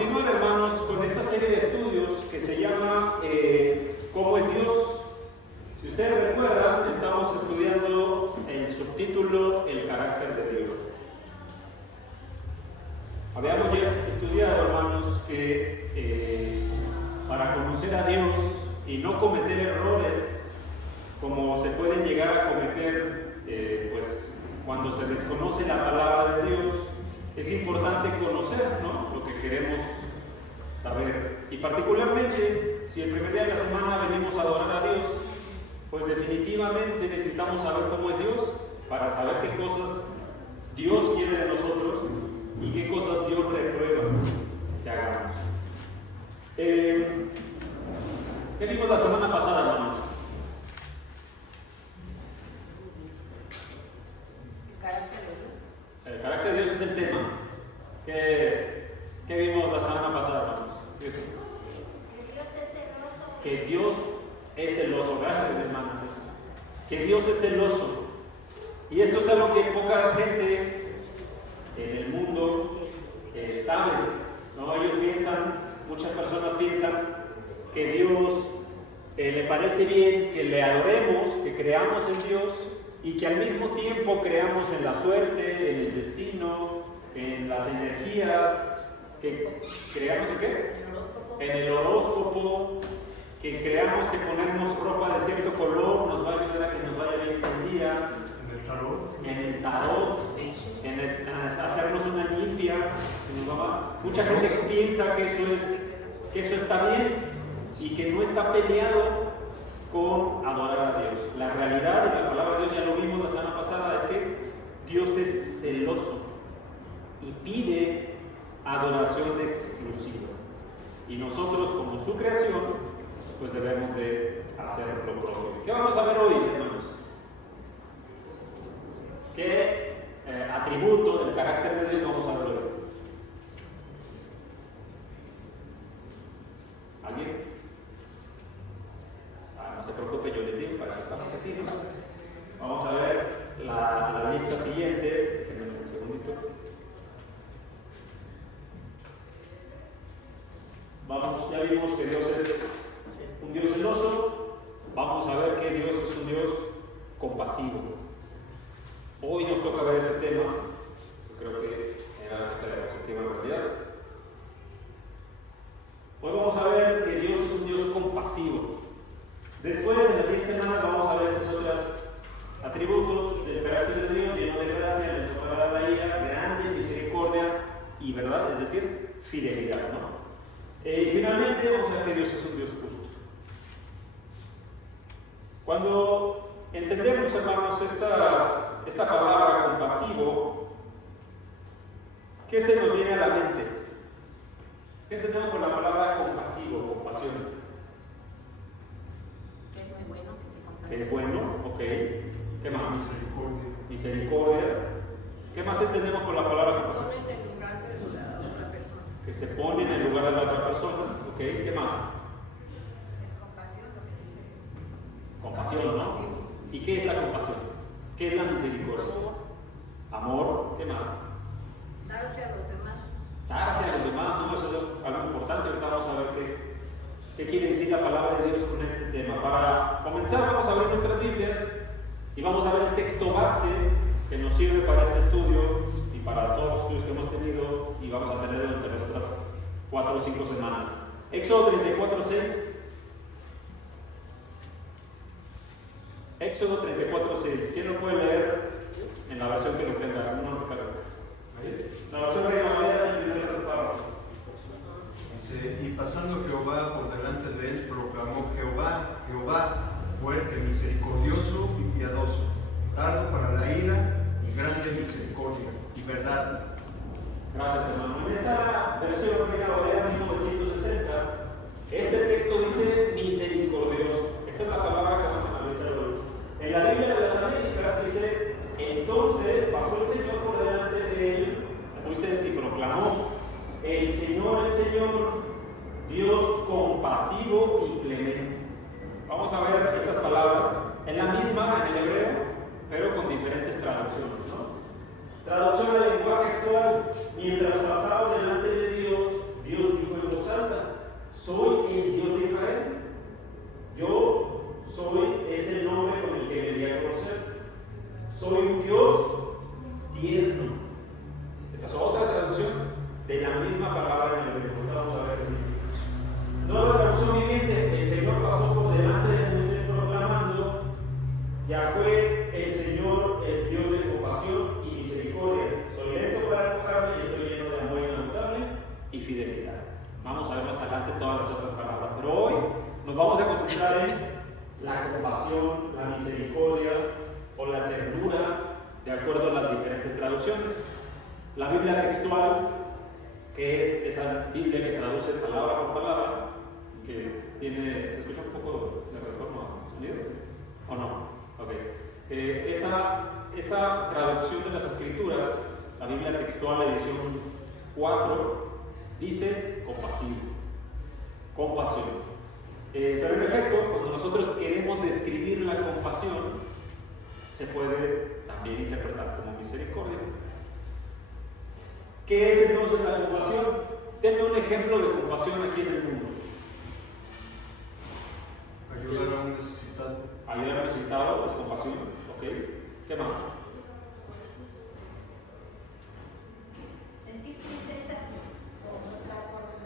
continuar, hermanos, con esta serie de estudios que se llama ¿Cómo es Dios? Si ustedes recuerdan, estamos estudiando el subtítulo El carácter de Dios. Habíamos ya estudiado, hermanos, que para conocer a Dios y no cometer errores como se pueden llegar a cometer pues cuando se desconoce la palabra de Dios, es importante conocer, ¿no?, lo que queremos saber. Y particularmente, si el primer día de la semana venimos a adorar a Dios, pues definitivamente necesitamos saber cómo es Dios para saber qué cosas Dios quiere de nosotros y qué cosas Dios reprueba que hagamos. ¿Qué vimos la semana pasada, hermanos? El carácter de Dios es el tema. ¿Qué vimos la semana pasada, hermanos? Eso. Que Dios es celoso. Gracias, hermanas. Que Dios es celoso. Y esto es algo que poca gente en el mundo sabe, ¿no? Ellos piensan, muchas personas piensan que Dios le parece bien que le adoremos, que creamos en Dios y que al mismo tiempo creamos en la suerte, en el destino, en las energías, que creamos en qué? En el horóscopo, que creamos que ponernos ropa de cierto color nos va a ayudar a que nos vaya bien el día. En el tarot, en hacernos una limpia. Mucha gente piensa que eso está bien y que no está peleado con adorar a Dios. La realidad de la palabra de Dios, ya lo vimos la semana pasada, es que Dios es celoso y pide adoración exclusiva. Y nosotros, como su creación, pues debemos de hacer lo propio. ¿Qué vamos a ver hoy, hermanos? ¿Qué atributo del carácter de Dios vamos a ver hoy? ¿Alguien? No se preocupe, yo les digo para que estamos aquí, ¿no? Vamos a ver la lista siguiente. Un segundito. Ya vimos que Dios es un Dios celoso. Vamos a ver que Dios es un Dios compasivo. Hoy nos toca ver ese tema. Yo creo que era esta diapositiva en realidad. Hoy vamos a ver que Dios es un Dios compasivo. Después, en la siguiente semana, vamos a ver estos otros atributos del carácter de Dios: lleno de gracia, lento para la ira, grande, misericordia y verdad, es decir, fidelidad, ¿no? Y finalmente vamos a ver que Dios es un Dios justo. Cuando entendemos, hermanos, esta palabra compasivo, ¿qué se nos viene a la mente? ¿Qué entendemos por la palabra compasivo, compasión? Que es muy bueno, que se compadece. Que es bueno, ok. ¿Qué más? Misericordia. Misericordia. ¿Qué más entendemos por la palabra compasión? Se pone en el lugar de la otra persona. Que se pone en el lugar de la otra persona, ok. ¿Qué más? Es compasión lo que dice. Compasión, ¿no? ¿Y qué es la compasión? ¿Qué es la misericordia? Amor. ¿Qué más? Darse a los demás. Darse a los demás, ¿no? Eso es algo importante. Ahorita vamos a ver qué quiere decir la palabra de Dios con este tema. Para comenzar, vamos a abrir nuestras Biblias y vamos a ver el texto base que nos sirve para este estudio y para todos los estudios que hemos tenido y vamos a tener durante nuestras 4 o 5 semanas. Éxodo 34:6. Éxodo 34:6. ¿Quién lo puede leer en la versión que lo tenga? Uno lo carga. La versión Reina Valera es el primer párrafo. Dice: y pasando Jehová por delante de él, proclamó: Jehová, fuerte, misericordioso y piadoso, tardo para la ira y grande misericordia y verdad. Gracias, hermano. En esta versión Reina Valera 1960, este texto dice misericordioso. Esa es la palabra que vamos a analizar hoy. En la Biblia de las Américas dice: entonces pasó el Señor por delante de él, Moisés, y proclamó: el Señor, Dios compasivo y clemente. Vamos a ver estas palabras en la misma, en el hebreo, pero con diferentes traducciones, ¿no? Traducción al lenguaje actual: mientras pasaba delante de Dios, Dios alta. Soy el Dios de Israel. Yo soy ese nombre con el que me di a conocer. Soy un Dios tierno. Esta es otra traducción de la misma palabra en el hebreo. Vamos a ver qué significa. Nueva traducción viviente. El Señor pasó por delante de Moisés proclamando: Yahweh, el Señor, el Dios de compasión y misericordia. Soy lento para enojarme y estoy lleno de amor inagotable y fidelidad. Vamos a ver más adelante todas las otras palabras, pero hoy nos vamos a concentrar en la compasión, la misericordia o la ternura, de acuerdo a las diferentes traducciones. La Biblia textual, que es esa Biblia que traduce palabra por palabra, que tiene, ¿se escucha un poco de retorno al sonido? ¿O no? Ok. Esa traducción de las Escrituras, la Biblia textual, edición 4, dice compasivo, compasión. Pero en efecto, cuando nosotros queremos describir la compasión, se puede también interpretar como misericordia. ¿Qué es entonces la compasión? Denme un ejemplo de compasión aquí en el mundo. Ayudar a un necesitado. Ayudar a un necesitado es compasión. ¿Ok? ¿Qué más? Sentir tristeza por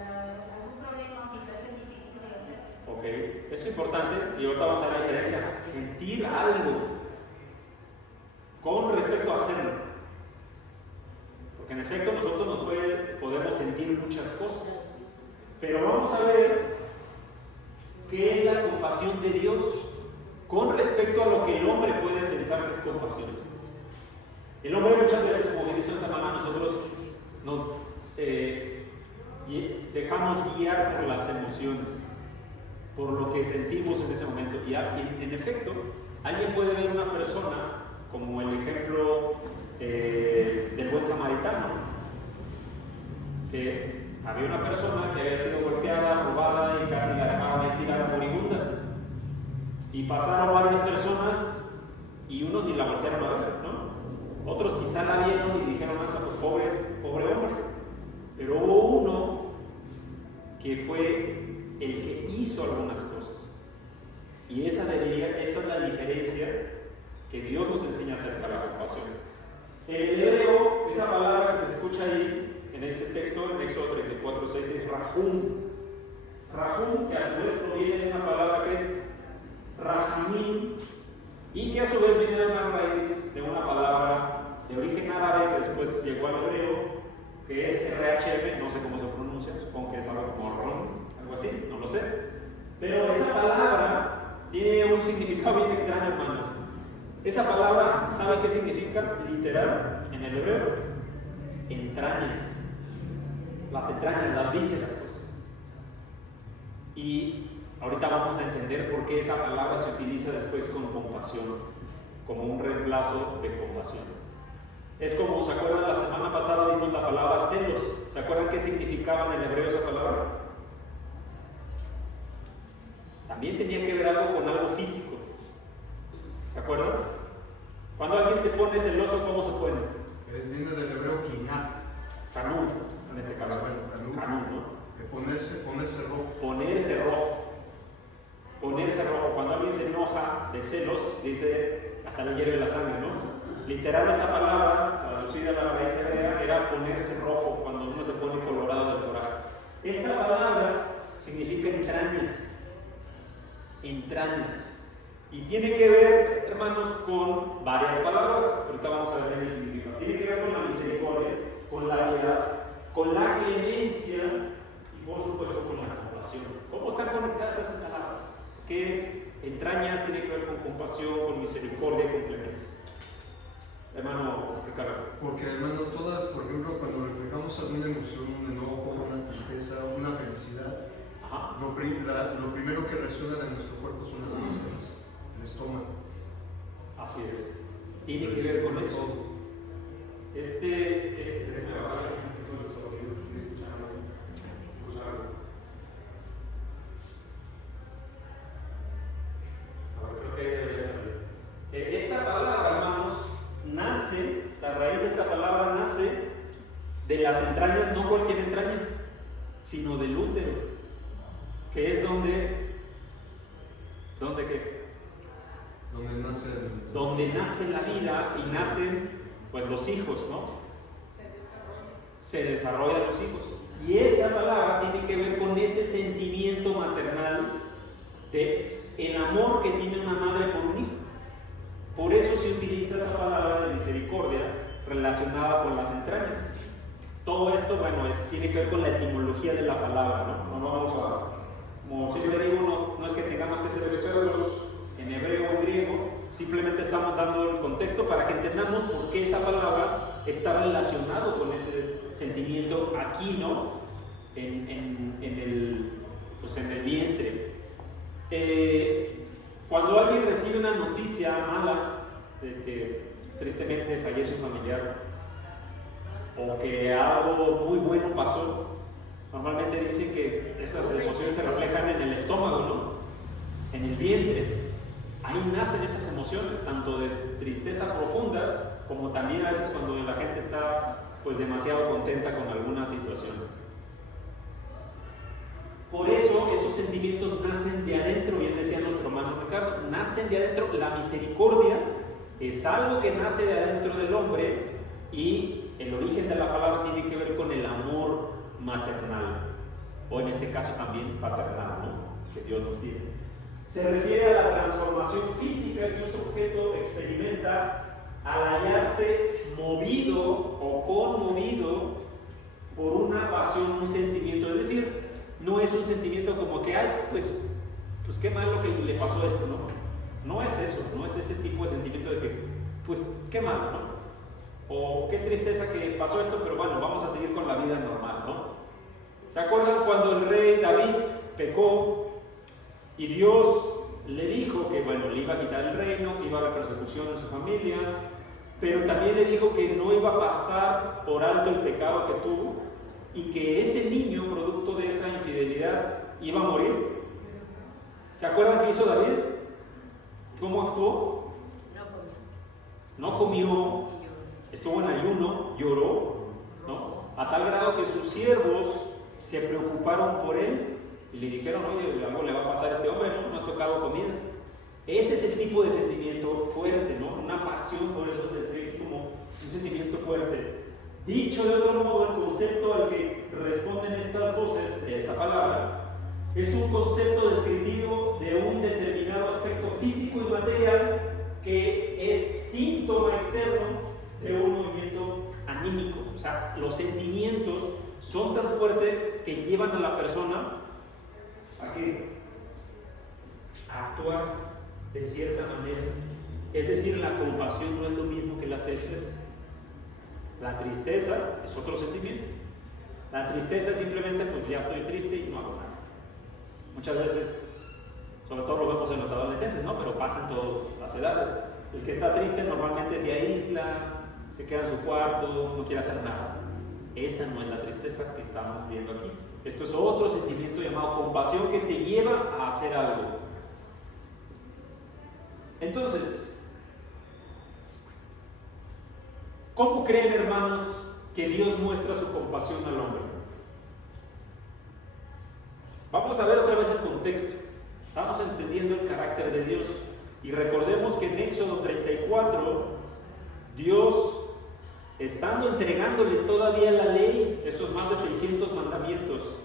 algún problema o situación difícil de otra persona. Ok, eso es importante y ahorita vamos a ver la diferencia. Sentir algo con respecto a hacerlo. Porque en efecto nosotros podemos sentir muchas cosas. Pero vamos a ver qué es la compasión de Dios con respecto a lo que el hombre puede pensar que es compasión. El hombre muchas veces, como dice esta hermana, nosotros nos dejamos guiar por las emociones, por lo que sentimos en ese momento. Y en efecto, alguien puede ver una persona, como el ejemplo del buen samaritano, que había una persona que había sido golpeada, robada y casi la dejaban tirada moribunda. Y pasaron varias personas y unos ni la voltearon a ver, ¿no? Otros quizá la vieron y dijeron: pues pobre hombre. Pero hubo uno que fue el que hizo algunas cosas. Y esa es la diferencia que Dios nos enseña acerca de la compasión. En el hebreo, esa palabra que se escucha ahí en ese texto, en Éxodo 34:6, es Rahum. Rahum, que a su vez proviene de una palabra que es Rahamim, y que a su vez viene de una raíz de una palabra de origen árabe que después llegó al hebreo, que es RHM, no sé cómo se pronuncia, supongo que es algo como ron, algo así, no lo sé. Pero esa palabra tiene un significado bien extraño, hermanos. Esa palabra, ¿saben qué significa literal en el hebreo? Entrañas. Las entrañas, las vísceras, pues. Y ahorita vamos a entender por qué esa palabra se utiliza después con compasión, como un reemplazo de compasión. Es como, ¿se acuerdan? La semana pasada vimos la palabra celos. ¿Se acuerdan qué significaba en el hebreo esa palabra? También tenía que ver algo con algo físico. ¿Se acuerdan? Cuando alguien se pone celoso, ¿cómo se pone? Viene del hebreo kinat. Canún, en este caso. Canún, ¿no? De ponerse rojo. Ponerse rojo. Ponerse rojo. Cuando alguien se enoja de celos, dice, hasta le hierve la sangre, ¿no? Literal, esa palabra, traducida a la raíz hebrea, era ponerse rojo, cuando uno se pone colorado del coraje. Esta palabra significa entrañas. Entrañas. Y tiene que ver, hermanos, con varias palabras. Ahorita vamos a ver el significado. Tiene que ver con la misericordia, con la piedad, con la clemencia y, por supuesto, con la compasión. ¿Cómo están conectadas esas palabras? ¿Qué entrañas tiene que ver con compasión, con misericordia y con clemencia? Hermano Ricardo. Porque, hermano, todas, por ejemplo, cuando reflejamos alguna emoción, un enojo, una tristeza, una felicidad, lo primero que resuena en nuestro cuerpo son las vísceras, el estómago. Así es. Tiene que ver con eso. Esta palabra, hermanos, la raíz de esta palabra nace de las entrañas, no cualquier entraña, sino del útero. que es donde ¿qué? Donde nace la vida y nacen pues los hijos, ¿no? Se desarrollan los hijos. Y esa palabra tiene que ver con ese sentimiento maternal de el amor que tiene una madre por un hijo. Por eso se utiliza esa palabra de misericordia relacionada con las entrañas. Todo esto, bueno, tiene que ver con la etimología de la palabra, ¿no? No vamos a, como siempre digo, no es que tengamos que ser expertos en hebreo o griego, simplemente estamos dando el contexto para que entendamos por qué esa palabra está relacionado con ese sentimiento aquí, ¿no? En el vientre. Cuando alguien recibe una noticia mala de que tristemente fallece un familiar o que algo muy bueno pasó, normalmente dicen que esas emociones se reflejan en el estómago, ¿no? En el vientre. Ahí nacen esas emociones, tanto de tristeza profunda como también a veces cuando la gente está pues demasiado contenta con alguna situación. Por eso esos sentimientos nacen de adentro, bien decía nuestro hermano Ricardo, nacen de adentro. La misericordia es algo que nace de adentro del hombre y el origen de la palabra tiene que ver con el amor maternal, o en este caso también paternal, ¿no? Que Dios nos tiene. Se refiere a la transformación física que un sujeto experimenta al hallarse movido o conmovido por una pasión, un sentimiento. Es decir, no es un sentimiento como que, ay, pues qué malo que le pasó esto, ¿no? No es eso, no es ese tipo de sentimiento de que, pues qué malo, ¿no? O qué tristeza que pasó esto, pero bueno, vamos a seguir con la vida normal, ¿no? ¿Se acuerdan cuando el rey David pecó y Dios le dijo que, bueno, le iba a quitar el reino, que iba a haber persecución en su familia, pero también le dijo que no iba a pasar por alto el pecado que tuvo y que ese niño, producto de esa infidelidad, iba a morir? ¿Se acuerdan qué hizo David? ¿Cómo actuó? No comió, estuvo en ayuno, lloró, ¿no? A tal grado que sus siervos se preocuparon por él y le dijeron, oye, algo le va a pasar a este hombre, no ha tocado comida. Ese es el tipo de sentimiento fuerte, ¿no? Una pasión, por eso se describe como un sentimiento fuerte. Dicho de otro modo, el concepto al que responden estas voces de esa palabra es un concepto descriptivo de un determinado aspecto físico y material que es síntoma externo de un movimiento anímico. O sea, los sentimientos son tan fuertes que llevan a la persona a actuar de cierta manera. Es decir, la compasión no es lo mismo que la tristeza. La tristeza es otro sentimiento. La tristeza es simplemente, pues ya estoy triste y no hago nada. Muchas veces, sobre todo lo vemos en los adolescentes, ¿no? Pero pasa en todas las edades. El que está triste normalmente se aísla, se queda en su cuarto, no quiere hacer nada. Esa no es la tristeza que estamos viendo aquí. Esto es otro sentimiento llamado compasión que te lleva a hacer algo. Entonces, ¿cómo creen, hermanos, que Dios muestra su compasión al hombre? Vamos a ver otra vez el contexto. Estamos entendiendo el carácter de Dios. Y recordemos que en Éxodo 34, Dios, estando entregándole todavía la ley, esos más de 600 mandamientos,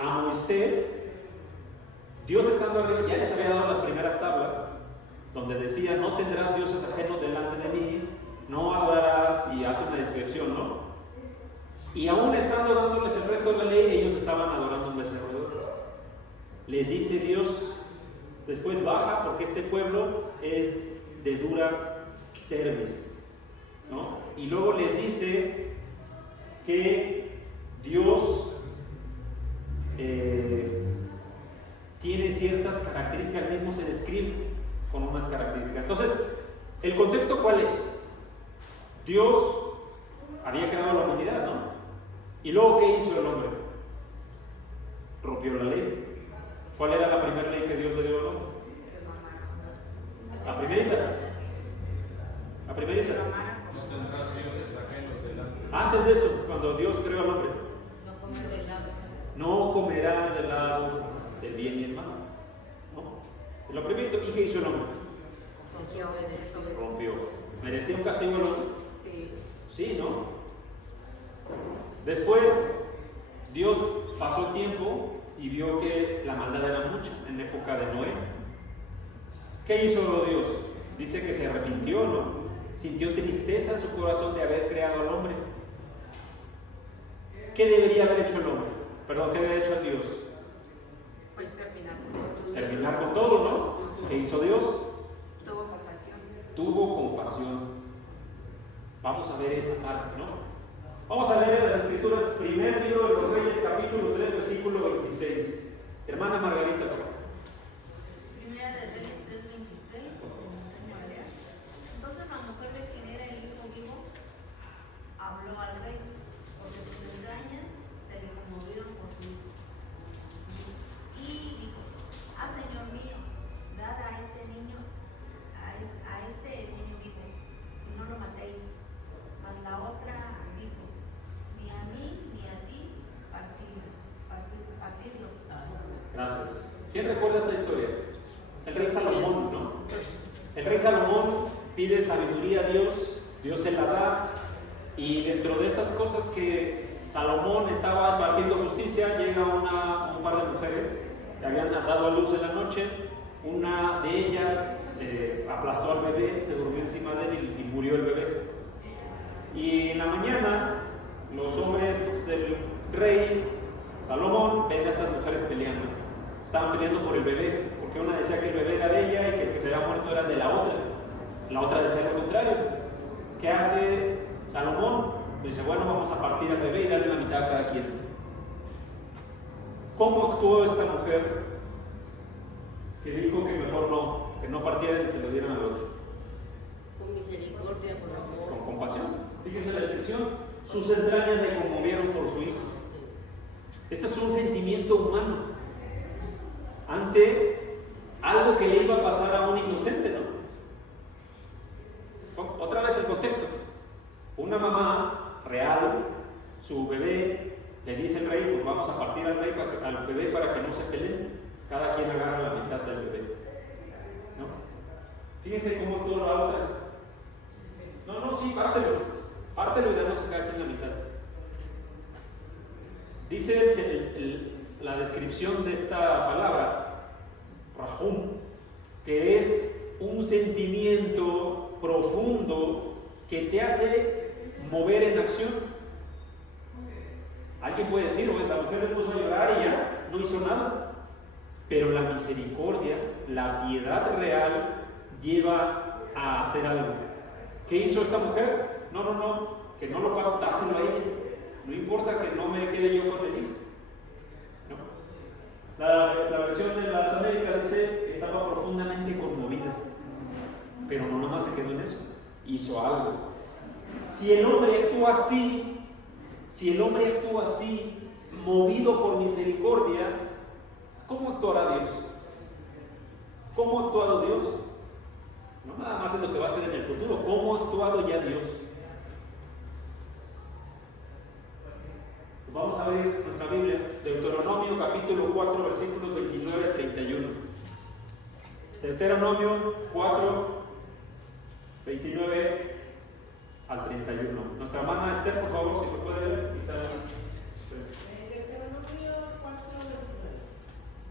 a Moisés, Dios estando arriba, ya les había dado las primeras tablas, donde decía, no tendrás dioses ajenos delante de mí, no adorarás, y hace una descripción, ¿no? Y aún estando dándoles el resto de la ley, ellos estaban adorando un becerro de oro. Les dice Dios, después baja, porque este pueblo es de dura cerviz, ¿no? Y luego les dice que Dios tiene ciertas características, él mismo se describe con unas características. Entonces, ¿el contexto cuál es? Dios había creado la humanidad, ¿no? Y luego, ¿qué hizo el hombre? Rompió la ley. ¿Cuál era la primera ley que Dios le dio al hombre? La primerita. La primerita. No tendrás dioses ajenos delante. Antes de eso, cuando Dios creó al hombre. No comer del árbol. no comerá del árbol del bien y el mal. ¿No? Es lo primero. ¿Y qué hizo el hombre? Rompió. ¿Merecía un castigo el hombre? Sí. Sí, ¿no? Después, Dios pasó el tiempo y vio que la maldad era mucha en la época de Noé. ¿Qué hizo Dios? Dice que se arrepintió, ¿no? Sintió tristeza en su corazón de haber creado al hombre. ¿Qué debería haber hecho el hombre? Perdón, ¿qué debería haber hecho Dios? Pues terminar. Terminar con todo, ¿no? ¿Qué hizo Dios? Tuvo compasión. Tuvo compasión. Vamos a ver esa parte, ¿no? Vamos a leer las Escrituras, primer libro de los Reyes, capítulo 3, versículo 26. Hermana Margarita, por favor. Primera de Reyes 3:26. Entonces la mujer de quien era el hijo vivo habló al rey, porque sus entrañas se le conmovieron por su hijo. Y dijo: ah, Señor mío, dad a este niño vivo, y no lo matéis. Mas la otra dijo: ni a mí ni a ti partirlo. Gracias. ¿Quién recuerda esta historia? El rey Salomón, ¿no? El rey Salomón pide sabiduría a Dios, Dios se la da, y dentro de estas cosas que Salomón estaba impartiendo justicia, llega un par de mujeres que habían dado a luz en la noche. Una de ellas aplastó al bebé, se durmió encima de él y murió el bebé. Y en la mañana, los hombres del rey Salomón ven a estas mujeres peleando. Estaban peleando por el bebé, porque una decía que el bebé era de ella y que el que se había muerto era de la otra. La otra decía lo contrario. ¿Qué hace Salomón? Dice: bueno, vamos a partir al bebé y darle la mitad a cada quien. ¿Cómo actuó esta mujer que dijo que mejor que no partieran y se lo dieran al otro? Con misericordia, con amor. Con compasión. Fíjense la descripción: sus entrañas le conmovieron por su hijo. Este es un sentimiento humano ante algo que le iba a pasar a un inocente, ¿no? Otra vez el contexto. Una mamá real, su bebé, le dice al rey: pues vamos a partir al bebé para que no se peleen. Cada quien agarra la mitad del bebé, ¿no? Fíjense cómo todo lo otra. No, sí, pártelo y damos a cada quien la mitad. Dice la descripción de esta palabra, rahum, que es un sentimiento profundo que te hace mover en acción. Alguien puede decir: bueno, la mujer se puso a llorar y ya no hizo nada. Pero la misericordia, la piedad real, lleva a hacer algo. ¿Qué hizo esta mujer? No, que no lo pago, dáselo a ella. No importa que no me quede yo con el hijo. ¿No? La versión de las Américas dice que estaba profundamente conmovida. Pero no nomás se quedó en eso. Hizo algo. Si el hombre actúa así, movido por misericordia, ¿cómo actuará Dios? ¿Cómo ha actuado Dios? No nada más es lo que va a hacer en el futuro. ¿Cómo ha actuado ya Dios? Vamos a ver nuestra Biblia, Deuteronomio capítulo 4, versículos 29 a 31. Deuteronomio 4, 29 al 31. Nuestra hermana Esther, por favor, si me puede ver. Deuteronomio 4:29.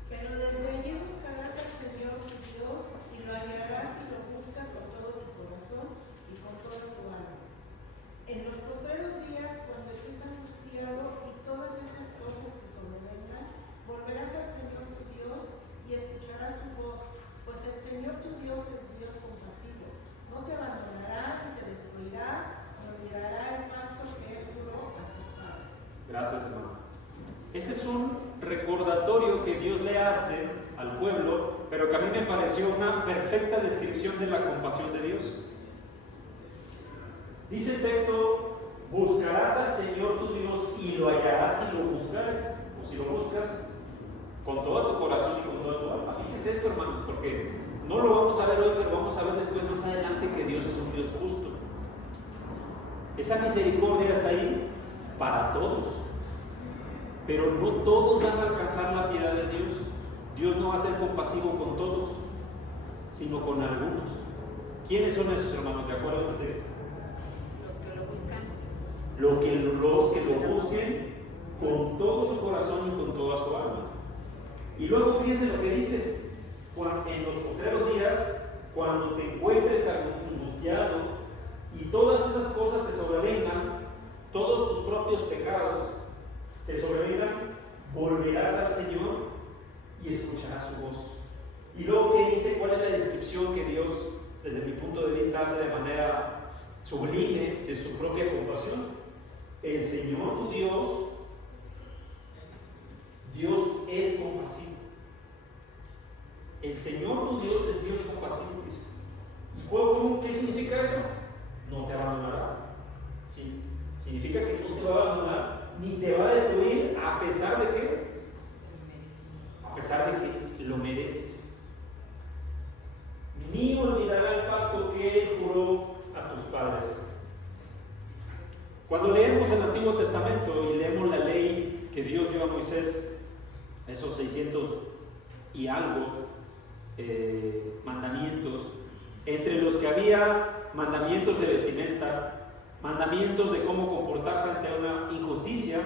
Pero desde allí buscarás al Señor tu Dios y lo hallarás si lo buscas con todo tu corazón y con toda tu alma. En los postreros días, cuando estés angustiado y todas esas cosas te sobrevengan, volverás al Señor tu Dios y escucharás su voz, pues el Señor tu Dios es Dios compasivo. No te abandonará ni te destruirá, ni olvidará el pacto que él juró a tus padres. Gracias, hermano. Este es un recordatorio que Dios le hace al pueblo, pero que a mí me pareció una perfecta descripción de la compasión de Dios. Dice el texto: buscarás al Señor tu Dios y lo hallarás si lo buscares, o si lo buscas con todo tu corazón y con toda tu alma. Fíjese esto, hermano, porque no lo vamos a ver hoy, pero vamos a ver después, más adelante, que Dios es un Dios justo. Esa misericordia está ahí para todos. pero no todos van a alcanzar la piedad de Dios. Dios no va a ser compasivo con todos, sino con algunos. ¿Quiénes son esos, hermanos? ¿De acuerdo con texto? Los que lo buscan. Los que lo busquen con todo su corazón y con toda su alma. Y luego fíjense lo que dice: en los postreros días, cuando te encuentres angustiado y todas esas cosas te sobrevengan, todos tus propios pecados te sobrevengan, volverás al Señor y escucharás su voz. Y luego que dice, ¿cuál es la descripción que Dios, desde mi punto de vista, hace de manera sublime de su propia compasión? El Señor tu Dios es compasivo. El Señor tu Dios es Dios compasivo, dice. ¿Y qué significa eso? No te abandonará. ¿Sí? Significa que no te va a abandonar ni te va a destruir, a pesar de que a pesar de que lo mereces. Ni olvidará el pacto que Él juró a tus padres. Cuando leemos el Antiguo Testamento y leemos la ley que Dios dio a Moisés, esos 600 y algo mandamientos, entre los que había mandamientos de vestimenta, mandamientos de cómo comportarse ante una injusticia,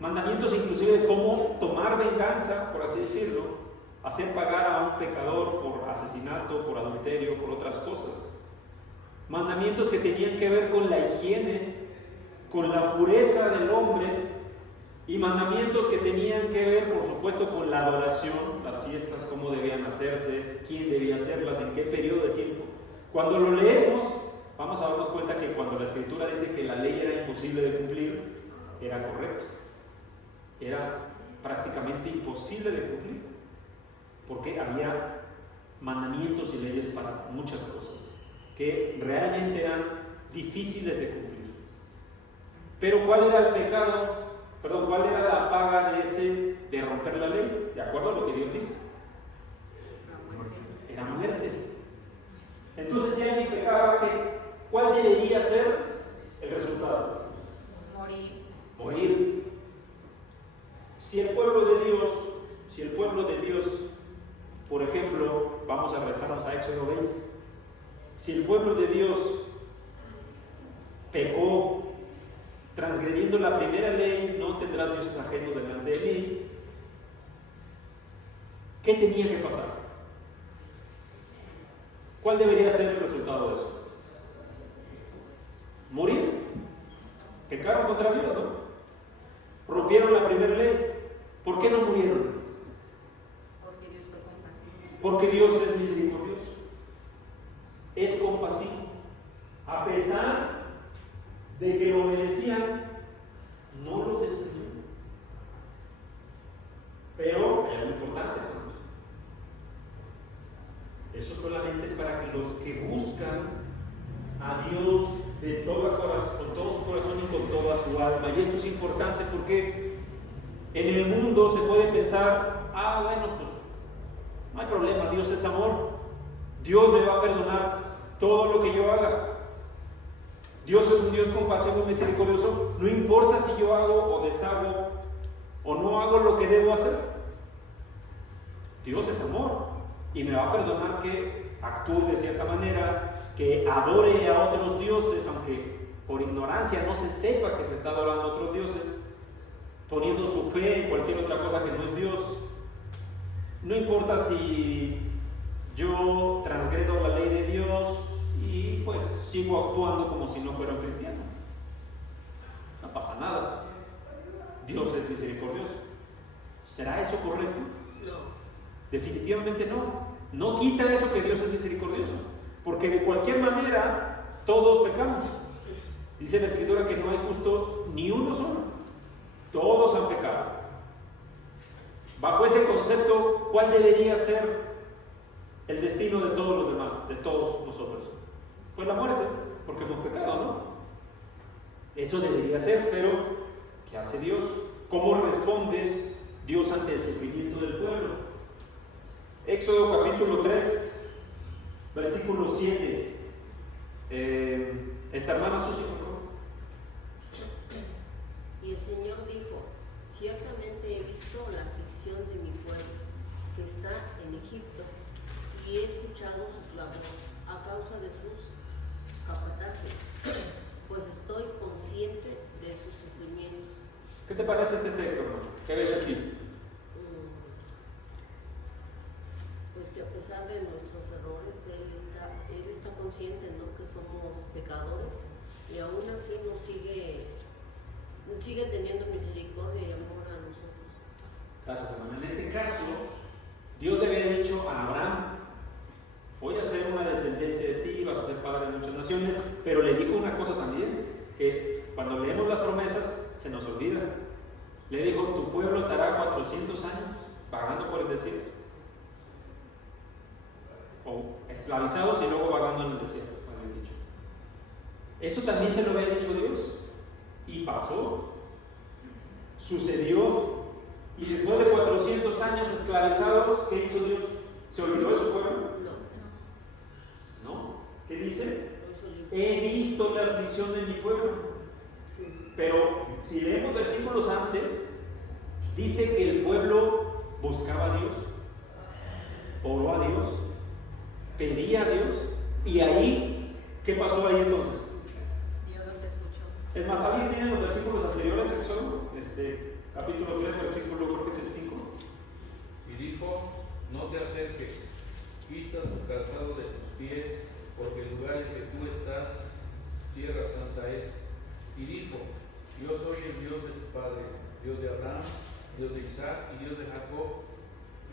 mandamientos inclusive de cómo tomar venganza, por así decirlo, hacer pagar a un pecador por asesinato, por adulterio, por otras cosas. Mandamientos que tenían que ver con la higiene, con la pureza del hombre, y mandamientos que tenían que ver, por supuesto, con la adoración, las fiestas, cómo debían hacerse, quién debía hacerlas, en qué periodo de tiempo. Cuando lo leemos, vamos a darnos cuenta que cuando la Escritura dice que la ley era imposible de cumplir, era correcto. Era prácticamente imposible de cumplir, porque había mandamientos y leyes para muchas cosas que realmente eran difíciles de cumplir. Pero ¿cuál era el pecado? ¿Cuál era la paga de romper la ley? De acuerdo a lo que Dios dijo. Era muerte. Entonces, si alguien pecaba, ¿cuál debería ser el resultado? Morir. Si el pueblo de Dios, por ejemplo, vamos a regresarnos a Éxodo 20, si el pueblo de Dios pecó, transgrediendo la primera ley, no tendrás dioses ajenos delante de mí, ¿qué tenía que pasar? ¿Cuál debería ser el resultado de eso? Morir. Pecaron contra Dios, ¿no? Rompieron la primera ley. ¿Por qué no murieron? Porque Dios fue compasivo. Porque Dios es misericordioso. Es compasivo. A pesar de que lo merecían, no los destruyó. Pero es lo importante, hermanos. Eso solamente es para que los que buscan a Dios de todo corazón, con todo su corazón y con toda su alma. Y esto es importante porque en el mundo se puede pensar, bueno, pues no hay problema, Dios es amor, Dios me va a perdonar todo lo que yo haga. Dios es un Dios compasivo y misericordioso, no importa si yo hago o deshago o no hago lo que debo hacer. Dios es amor y me va a perdonar que actúe de cierta manera, que adore a otros dioses, aunque por ignorancia no se sepa que se está adorando a otros dioses, poniendo su fe en cualquier otra cosa que no es Dios. No importa si yo transgredo la ley de Dios y pues sigo actuando como si no fuera un cristiano. No pasa nada. Dios es misericordioso. ¿Será eso correcto? No. Definitivamente no. No quita eso que Dios es misericordioso, porque de cualquier manera todos pecamos. Dice la Escritura que no hay justo ni uno solo. Todos han pecado. Bajo ese concepto, ¿cuál debería ser el destino de todos los demás, de todos nosotros? Pues la muerte, porque hemos pecado, ¿no? Eso debería ser, pero ¿qué hace Dios? ¿Cómo responde Dios ante el sufrimiento del pueblo? Éxodo capítulo 3, versículo 7. Esta hermana Susi, por favor. Y el Señor dijo: ciertamente he visto la aflicción de mi pueblo, que está en Egipto, y he escuchado su clamor a causa de sus capataces, pues estoy consciente de sus sufrimientos. ¿Qué te parece este texto, hermano? ¿Qué ves aquí? Pues que a pesar de nuestros errores, Él está consciente, ¿no?, que somos pecadores, y aún así nos sigue teniendo misericordia y amor a nosotros. Gracias, hermano. En este caso, Dios le había dicho a Abraham: voy a hacer una descendencia de ti, vas a ser padre de muchas naciones, pero le dijo una cosa también, que cuando leemos las promesas se nos olvida. Le dijo: tu pueblo estará 400 años vagando por el desierto, o esclavizados y luego vagando en el desierto, había dicho. Eso también se lo había dicho Dios, y pasó, sucedió. Y después de 400 años esclavizados, ¿qué hizo Dios? ¿Se olvidó de su pueblo? ¿No? ¿Qué dice? He visto la aflicción de mi pueblo. Pero si leemos versículos antes, dice que el pueblo buscaba a Dios, oró a Dios, pedía a Dios, y ahí, ¿qué pasó ahí entonces? Dios los escuchó. Es más, ¿alguien tiene los versículos anteriores, Éxodo? Capítulo 3, versículo, creo que es el 5. Y dijo: no te acerques, quita tu calzado de tus pies, porque el lugar en que tú estás, tierra santa es. Y dijo: yo soy el Dios de tu padre, Dios de Abraham, Dios de Isaac y Dios de Jacob.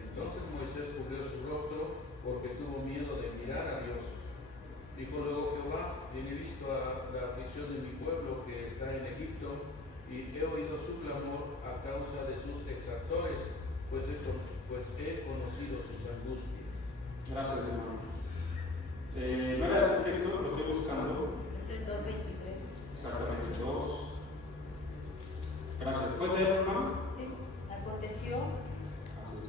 Entonces Moisés cubrió su rostro, porque tuvo miedo de mirar a Dios. Dijo luego Jehová: bien he visto la aflicción de mi pueblo que está en Egipto, y he oído su clamor a causa de sus exactores, pues he conocido sus angustias. Gracias, hermano. No era este texto, lo estoy buscando. Es el 2:23. Exactamente, 2. Gracias. ¿Puedes leer, hermano? Sí. Aconteció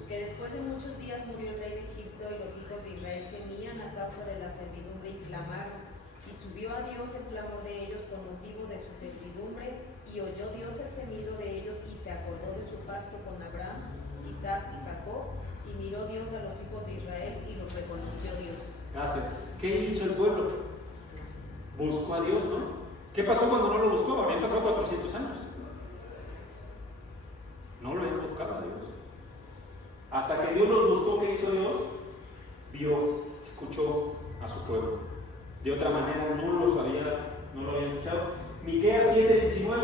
que después de muchos días murió el rey de Egipto, y los hijos de Israel gemían a causa de la servidumbre y clamaron. Y subió a Dios el clamor de ellos con motivo de su servidumbre, y oyó Dios el gemido de ellos, y se acordó de su pacto con Abraham, Isaac y Jacob, y miró Dios a los hijos de Israel, y los reconoció Dios. Gracias. ¿Qué hizo el pueblo? Buscó a Dios, ¿no? ¿Qué pasó cuando no lo buscó? Habían pasado 400 años. No lo habían buscado a Dios. Hasta que Dios los buscó, ¿qué hizo Dios? Vio, escuchó a su pueblo. De otra manera no lo había escuchado. Miqueas 7:19: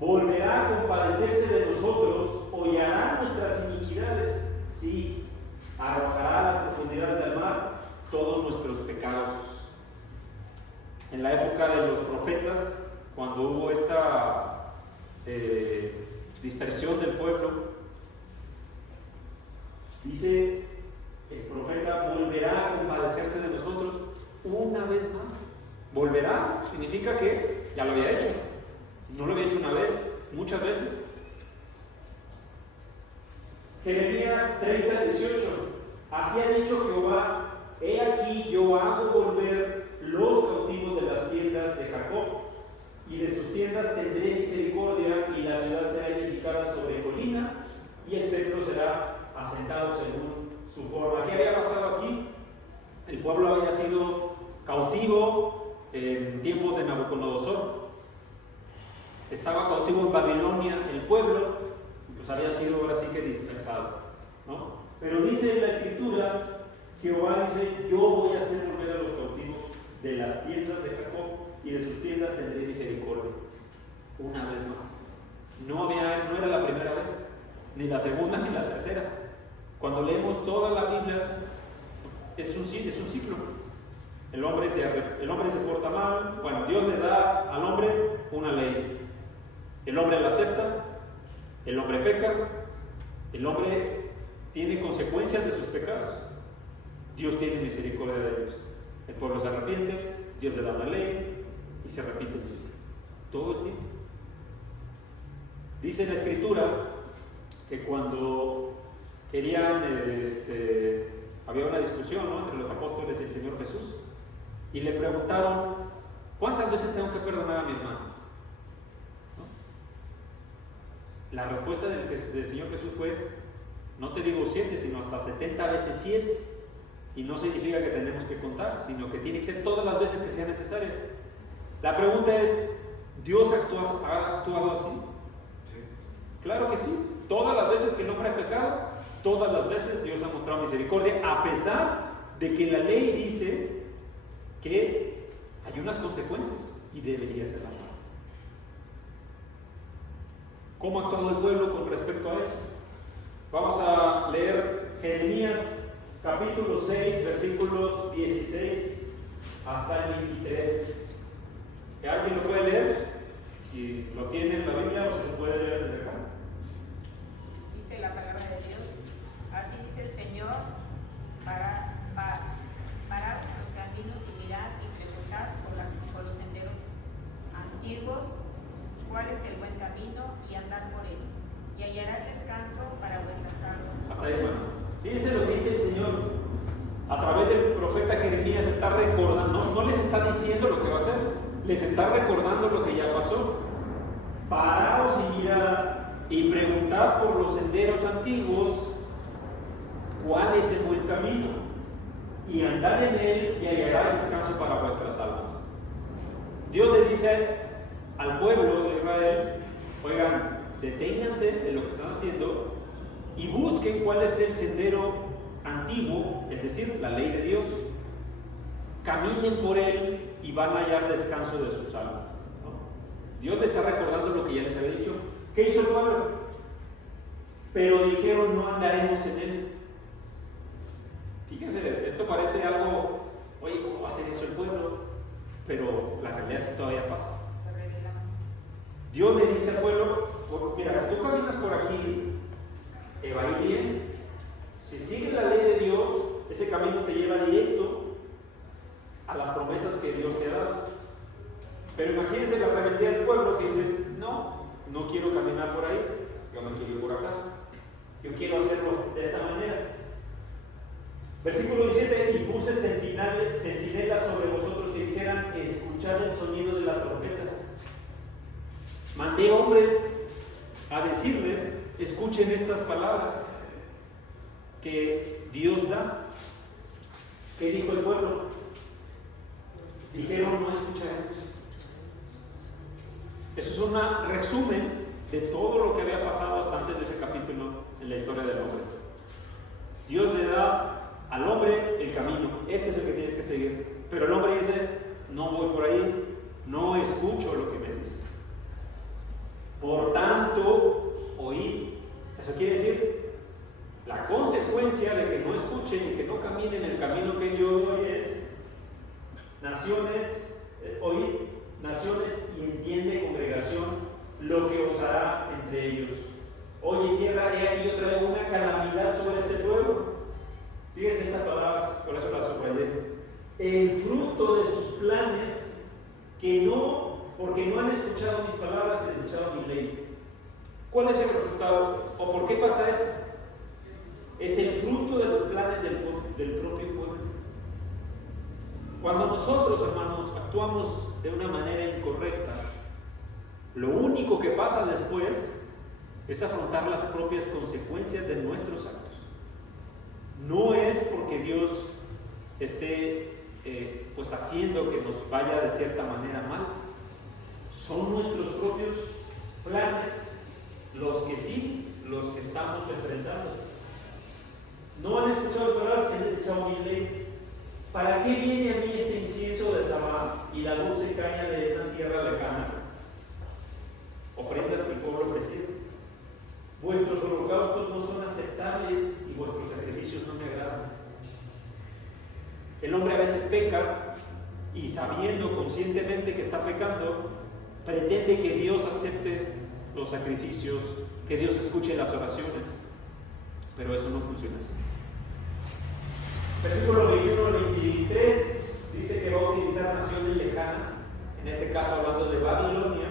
volverá a compadecerse de nosotros, hollará nuestras iniquidades, sí, arrojará a la profundidad del mar todos nuestros pecados. En la época de los profetas, cuando hubo esta dispersión del pueblo, dice el profeta: volverá a compadecerse de nosotros una vez más. Volverá significa que ya lo había hecho. No lo había hecho una vez, muchas veces. Jeremías 30:18: así ha dicho Jehová: he aquí yo hago volver los cautivos de las tiendas de Jacob, y de sus tiendas tendré misericordia, y la ciudad será edificada sobre colina, y el templo será asentado según su forma. ¿Qué había pasado aquí? El pueblo había sido cautivo en tiempos de Nabucodonosor. Estaba cautivo en Babilonia el pueblo, pues había sido ahora sí que dispersado, ¿no? Pero dice en la escritura, Jehová dice: yo voy a hacer volver a los cautivos de las tiendas de Jacob, y de sus tiendas tendré misericordia. Una vez más. No era la primera vez, ni la segunda ni la tercera. Cuando leemos toda la Biblia, es un ciclo. El hombre se porta mal. Bueno, Dios le da al hombre una ley. El hombre la acepta, el hombre peca, el hombre tiene consecuencias de sus pecados. Dios tiene misericordia de ellos. El pueblo se arrepiente, Dios le da una ley y se repite el ciclo. Todo el tiempo. Dice la Escritura que cuando querían, había una discusión, ¿no?, entre los apóstoles y el Señor Jesús, y le preguntaron: ¿cuántas veces tengo que perdonar a mi hermano? ¿No? la respuesta del Señor Jesús fue, no te digo 7, sino hasta 70 veces 7. Y no significa que tenemos que contar, sino que tiene que ser todas las veces que sea necesario. La pregunta es, ¿Dios ha actuado así? Sí. Claro que sí. Todas las veces que el hombre ha pecado, todas las veces Dios ha mostrado misericordia, a pesar de que la ley dice que hay unas consecuencias y debería ser la misma. ¿Cómo ha actuado el pueblo con respecto a eso? Vamos a leer Jeremías capítulo 6, versículos 16 hasta el 23. ¿Que alguien lo puede leer? Si lo tiene en la Biblia o se lo puede leer desde acá. Dice la palabra de Dios, así dice el Señor, paraos en los caminos y mirad y preguntad por los senderos antiguos cuál es el buen camino y andad por él, y hallarás descanso para vuestras almas. Hasta ahí, bueno. Fíjense lo que dice el Señor. A través del profeta Jeremías está recordando, no les está diciendo lo que va a hacer, les está recordando lo que ya pasó. Paraos y mirad y preguntad por los senderos antiguos cuál es el buen camino, y andad en él y hallarás descanso para vuestras almas. Dios le dice al pueblo de Israel, oigan, deténganse en lo que están haciendo y busquen cuál es el sendero antiguo, es decir, la ley de Dios. Caminen por él y van a hallar descanso de sus almas, ¿no? Dios le está recordando lo que ya les había dicho. ¿Qué hizo el pueblo? Pero dijeron, no andaremos en él. Fíjense, esto parece algo, oye, ¿cómo va a hacer eso el pueblo? Pero la realidad es que todavía pasa. Dios le dice al pueblo, mira, si tú caminas por aquí, te va a ir bien. Si sigues la ley de Dios, ese camino te lleva directo a las promesas que Dios te ha dado. Pero imagínense la rebeldía del pueblo que dice, no quiero caminar por ahí, yo me quiero ir por acá, yo quiero hacerlo de esta manera. Versículo 17, y puse centinelas sobre vosotros que dijeran, escuchad el sonido de la trompeta. Mandé hombres a decirles, escuchen estas palabras que Dios da. ¿Qué dijo el pueblo? Dijeron, no escucharemos. Eso es un resumen de todo lo que había pasado hasta antes de ese capítulo en la historia del hombre. Dios le da al hombre el camino, este es el que tienes que seguir. Pero el hombre dice, no voy por ahí, no escucho lo que me dices. Por tanto, oí. Eso quiere decir, la consecuencia de que no escuchen y que no caminen el camino que yo doy es naciones, oíd, naciones, y entiende, congregación, lo que os hará entre ellos. Oye, tierra, he aquí yo traigo una calamidad sobre este pueblo. Fíjense estas palabras, por eso las subrayé. El fruto de sus planes, porque no han escuchado mis palabras y desechado mi ley. ¿Cuál es el resultado? ¿O por qué pasa esto? Es el fruto de los planes del propio pueblo. Cuando nosotros, hermanos, actuamos de una manera incorrecta, lo único que pasa después es afrontar las propias consecuencias de nuestros actos. No es porque Dios esté haciendo que nos vaya de cierta manera mal. Son nuestros propios planes los que estamos enfrentando. No han escuchado palabras, han desechado mi ley. ¿Para qué viene a mí este incienso de Samar y la dulce caña de una tierra lejana? Ofrendas que el pueblo ofrecido. Vuestros holocaustos no son aceptables y vuestros sacrificios no me agradan. El hombre a veces peca y sabiendo conscientemente que está pecando, pretende que Dios acepte los sacrificios, que Dios escuche las oraciones, pero eso no funciona así. Versículo 21 al 23 dice que va a utilizar naciones lejanas, en este caso hablando de Babilonia,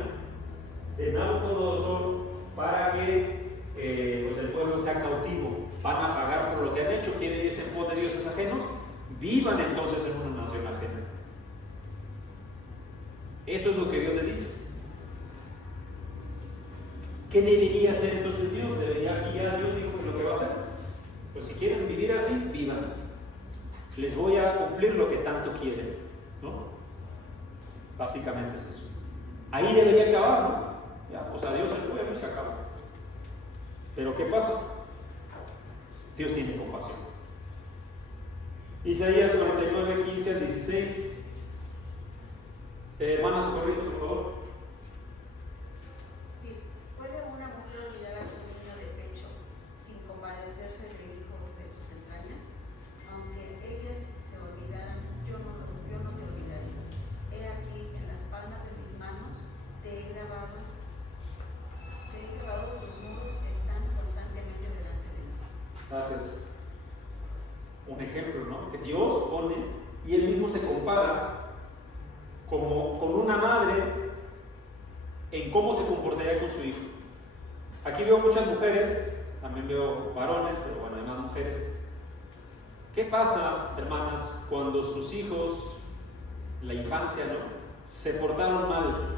de Nabucodonosor, para que el pueblo sea cautivo. Van a pagar por lo que han hecho, quieren irse en pos de dioses ajenos, vivan entonces en una nación ajena. Eso es lo que Dios les dice. ¿Qué debería hacer entonces Dios? Aquí ya Dios dijo que lo que va a hacer. Pues si quieren vivir así, vivan así. Les voy a cumplir lo que tanto quieren, ¿no? Básicamente es eso. Ahí debería acabar, ¿no? Ya, pues adiós al pueblo y se acabó. Pero ¿qué pasa? Dios tiene compasión. Isaías 49, 15 al 16. Hermanas, corriendo, por favor. Sí. ¿Puede una mujer olvidar a su niño de pecho sin compadecerse del hijo de sus entrañas? Aunque ellas se olvidaran, yo no te olvidaré. He aquí, en las palmas de mis manos te he grabado los muros que están constantemente delante de mí. Gracias. Un ejemplo, ¿no? Que Dios pone y Él mismo se compara como con una madre en cómo se comportaría con su hijo. Aquí veo muchas mujeres, también veo varones, pero bueno, hay más mujeres. ¿Qué pasa, hermanas, cuando sus hijos, la infancia, ¿no?, se portaron mal,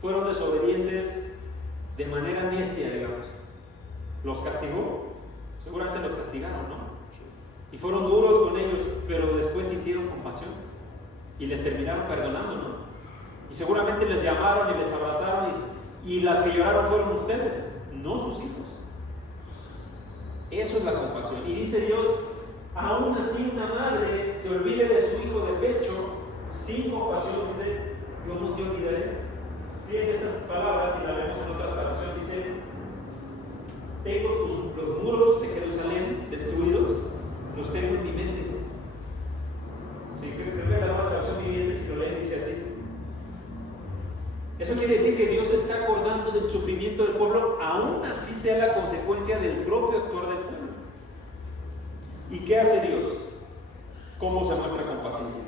fueron desobedientes de manera necia, digamos? ¿Los castigó? Seguramente los castigaron, ¿no? Y fueron duros con ellos, pero después sintieron compasión y les terminaron perdonando, ¿no? Y seguramente les llamaron y les abrazaron y las que lloraron fueron ustedes, no sus hijos. Eso es la compasión. Y dice Dios, aún así una madre se olvide de su hijo de pecho sin compasión, dice, yo no te olvidaré. Fíjense estas palabras, si la vemos en otra traducción, dice, tengo los muros de Jerusalén destruidos, los tengo en mi mente. Sí, creo que la nueva traducción viviente, si lo leen, dice así. Eso quiere decir que Dios se está acordando del sufrimiento del pueblo, aún así sea la consecuencia del propio actuar del pueblo. ¿Y qué hace Dios? ¿Cómo se muestra compasivo?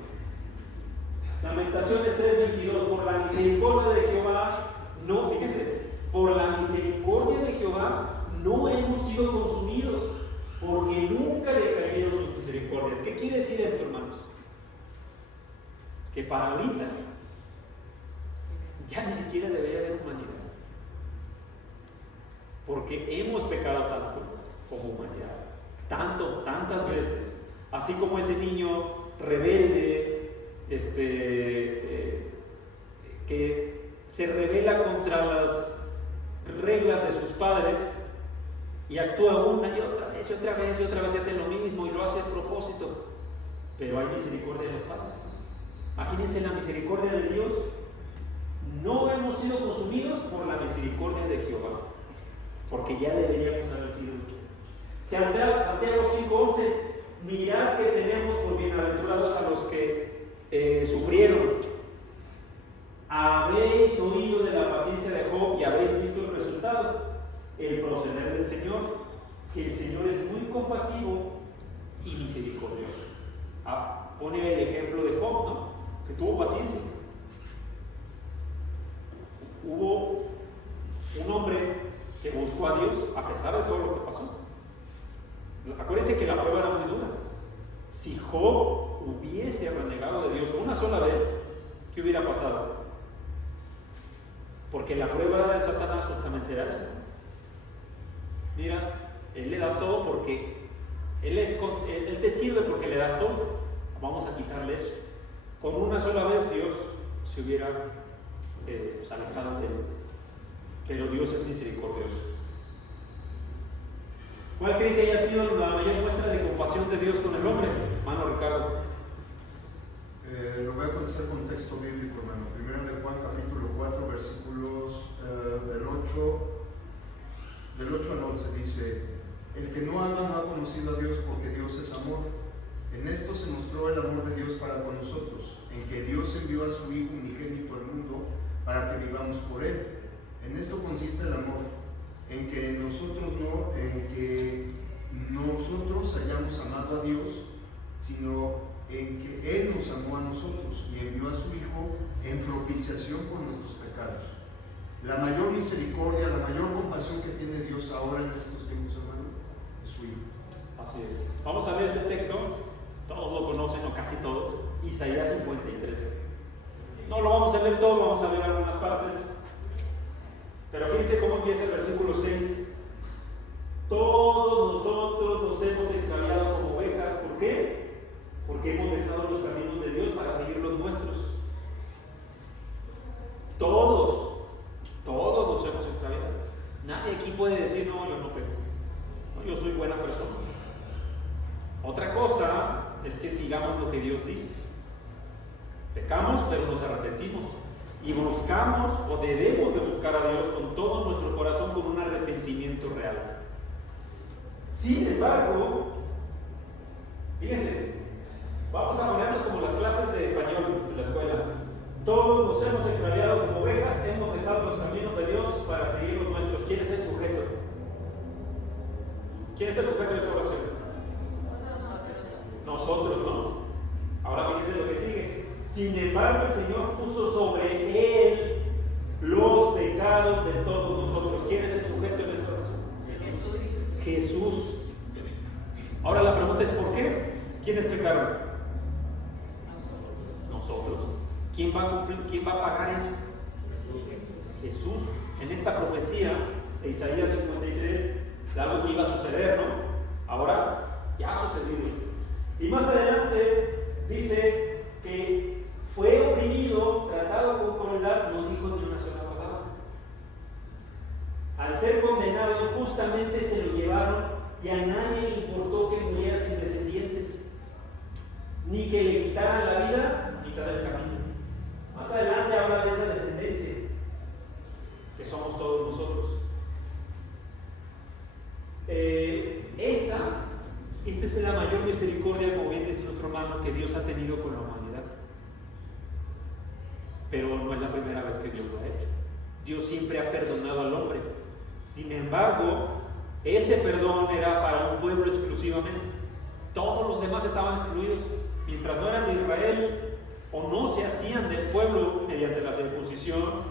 Lamentaciones 3:22, por la misericordia de Jehová, no, fíjese, por la misericordia de Jehová no hemos sido consumidos, porque nunca le cayeron sus misericordias. ¿Qué quiere decir esto, hermanos? Que para ahorita ya ni siquiera debería haber humanidad, porque hemos pecado tanto como humanidad, tantas veces, así como ese niño rebelde, que se rebela contra las reglas de sus padres y actúa una y otra vez y otra vez y otra vez, y hace lo mismo y lo hace a propósito, pero hay misericordia de los padres. Imagínense la misericordia de Dios. No hemos sido consumidos por la misericordia de Jehová, porque ya deberíamos haber sido. Santiago 5:11, mirad que tenemos por bienaventurados a los que sufrieron. Habéis oído de la paciencia de Job y habéis visto el resultado, el proceder del Señor, que el Señor es muy compasivo y misericordioso. Pone el ejemplo de Job, ¿no?, que tuvo paciencia. Hubo un hombre que buscó a Dios a pesar de todo lo que pasó. Acuérdense que la prueba era muy dura. Si Job hubiese renegado de Dios una sola vez, ¿qué hubiera pasado? Porque la prueba de Satanás justamente era esa. Mira, él le das todo porque él te sirve porque le das todo. Vamos a quitarle eso. Con una sola vez Dios se hubiera alejado de él. Pero Dios es misericordioso. ¿Cuál creen que haya sido la mayor muestra de compasión de Dios con el hombre? Hermano Ricardo. Lo voy a contestar con texto bíblico, hermano. Primero de Juan, capítulo 4, versículos del 8 al 11, dice: el que no ama no ha conocido a Dios, porque Dios es amor. En esto se mostró el amor de Dios para con nosotros, en que Dios envió a su Hijo unigénito al mundo para que vivamos por Él. En esto consiste el amor, en que nosotros hayamos amado a Dios, sino en que Él nos amó a nosotros y envió a su Hijo en propiciación por nuestros pecados. La mayor misericordia, la mayor compasión que tiene Dios ahora en estos tiempos, hermano, es su Hijo. Así es. Vamos a leer este texto. Todos lo conocen, o casi todos. Isaías 53. No lo vamos a leer todo, vamos a leer algunas partes. Pero fíjense cómo empieza el versículo 6. Todos nosotros nos hemos extraviado como ovejas. ¿Por qué? Porque hemos dejado los caminos de Dios para seguir los nuestros. Todos nos hemos extraviado. Nadie aquí puede decir, no, yo no peco. No, yo soy buena persona. Otra cosa es que sigamos lo que Dios dice. Pecamos, pero nos arrepentimos. Y buscamos o debemos de buscar a Dios con todo nuestro corazón, con un arrepentimiento real. Sin embargo, fíjense, vamos a ponernos como las clases de español de la escuela. Todos nos hemos extraviado como ovejas, hemos dejado los caminos de Dios para seguir los nuestros. ¿Quién es el sujeto? ¿Quién es el sujeto de esa oración? Nosotros, ¿no? Ahora fíjense lo que sigue. Sin embargo, el Señor puso sobre Él los pecados de todos nosotros. ¿Quién es el sujeto en esta oración? Jesús. Ahora la pregunta es ¿por qué? ¿Quiénes pecaron? Nosotros. ¿Quién va a pagar eso? Jesús. En esta profecía de Isaías 53, de algo que iba a suceder, ¿no? Ahora ya ha sucedido. Y más adelante dice que fue oprimido, tratado con crueldad, no dijo ni una sola palabra. Al ser condenado injustamente se lo llevaron y a nadie le importó que muriera sin descendientes, ni que le quitaran la vida a mitad del camino. Más adelante habla de esa descendencia, que somos todos nosotros. Esta es la mayor misericordia, como bien dice nuestro hermano, que Dios ha tenido con la humanidad. Pero no es la primera vez que Dios lo ha hecho. Dios siempre ha perdonado al hombre. Sin embargo, ese perdón era para un pueblo exclusivamente. Todos los demás estaban excluidos. Mientras no eran de Israel o no se hacían del pueblo mediante la circuncisión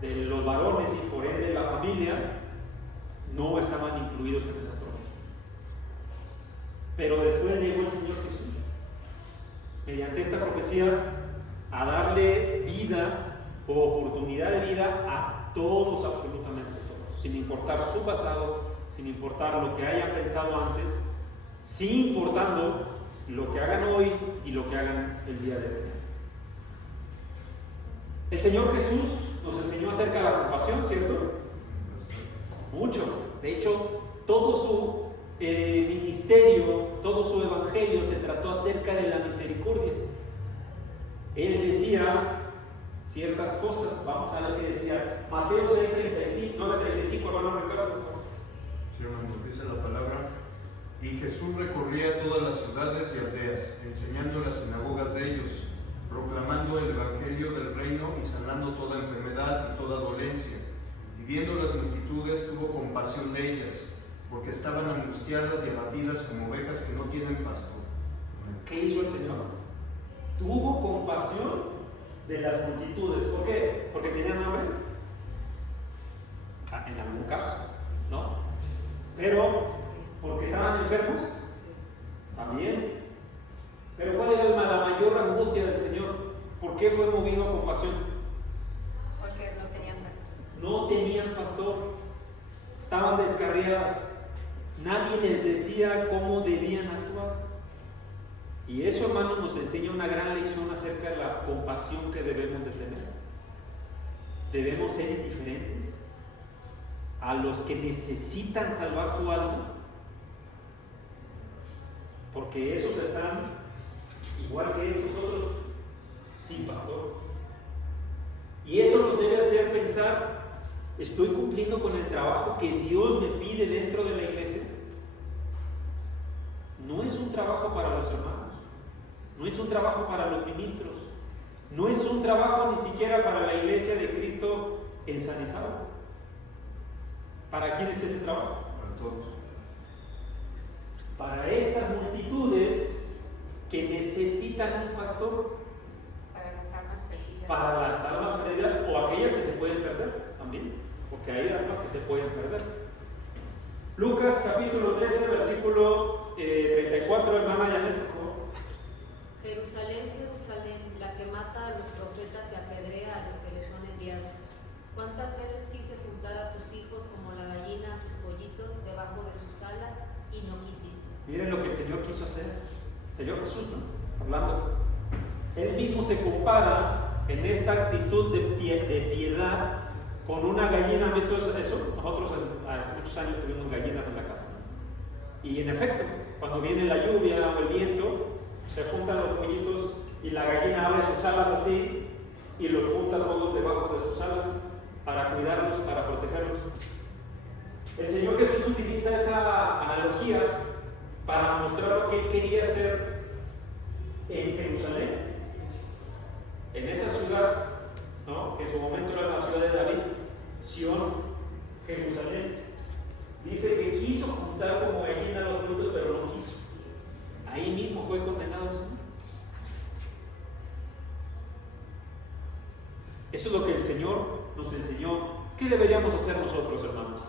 de los varones y por ende la familia, no estaban incluidos en esa promesa. Pero después llegó el Señor Jesús, mediante esta profecía, a darle vida o oportunidad de vida a todos, absolutamente todos, sin importar su pasado, sin importar lo que hayan pensado antes, sin importando lo que hagan hoy y lo que hagan el día de hoy. El Señor Jesús nos enseñó acerca de la compasión, ¿cierto? Mucho. De hecho, todo su ministerio, todo su evangelio se trató acerca de la misericordia. Él decía ciertas cosas. Vamos a ver qué decía Mateo 6:35, 9:35, hermano Ricardo. Sí, hermano, dice la palabra. Y Jesús recorría todas las ciudades y aldeas, enseñando en las sinagogas de ellos, proclamando el evangelio del reino y sanando toda enfermedad y toda dolencia. Y viendo las multitudes, tuvo compasión de ellas, porque estaban angustiadas y abatidas como ovejas que no tienen pastor. ¿Qué hizo el Señor? Tuvo compasión de las multitudes. ¿Por qué? ¿Porque tenían hambre? En algún caso, ¿no? Pero, ¿porque estaban enfermos? También. Pero ¿cuál era la mayor angustia del Señor? ¿Por qué fue movido a compasión? Porque no tenían pastor. No tenían pastor. Estaban descarriadas. Nadie les decía cómo debían actuar. Y eso, hermanos, nos enseña una gran lección acerca de la compasión que debemos de tener. Debemos ser indiferentes a los que necesitan salvar su alma, porque esos están igual que estos otros sin pastor. Y esto nos debe hacer pensar: ¿estoy cumpliendo con el trabajo que Dios me pide dentro de la iglesia? No es un trabajo para los hermanos, no es un trabajo para los ministros, no es un trabajo ni siquiera para la iglesia de Cristo en San Isabel. ¿Para quién es ese trabajo? Para todos. Para estas multitudes que necesitan un pastor. Para las almas perdidas. Para las almas perdidas o aquellas que se pueden perder también, porque hay almas que se pueden perder. Lucas capítulo 13, versículo 34, hermana Janet, por favor. Jerusalén, Jerusalén, la que mata a los profetas y apedrea a los que le son enviados. ¿Cuántas veces quise juntar a tus hijos como la gallina a sus pollitos debajo de sus alas y no quisiste? Miren lo que el Señor quiso hacer. El Señor Jesús, ¿no? Hablando. Él mismo se compara en esta actitud de piedad con una gallina. ¿Han visto eso? Nosotros hace muchos años tuvimos gallinas en la casa. Y en efecto, cuando viene la lluvia o el viento, se juntan los pollitos y la gallina abre sus alas así y los junta todos debajo de sus alas para cuidarlos, para protegerlos. El Señor Jesús utiliza esa analogía para mostrar lo que Él quería hacer en Jerusalén, en esa ciudad, ¿no? Que en su momento era la ciudad de David, Sión, Jerusalén. Dice que quiso juntar como gallina los frutos, pero no quiso. Ahí mismo fue condenado el Señor. Eso es lo que el Señor nos enseñó. ¿Qué deberíamos hacer nosotros, hermanos?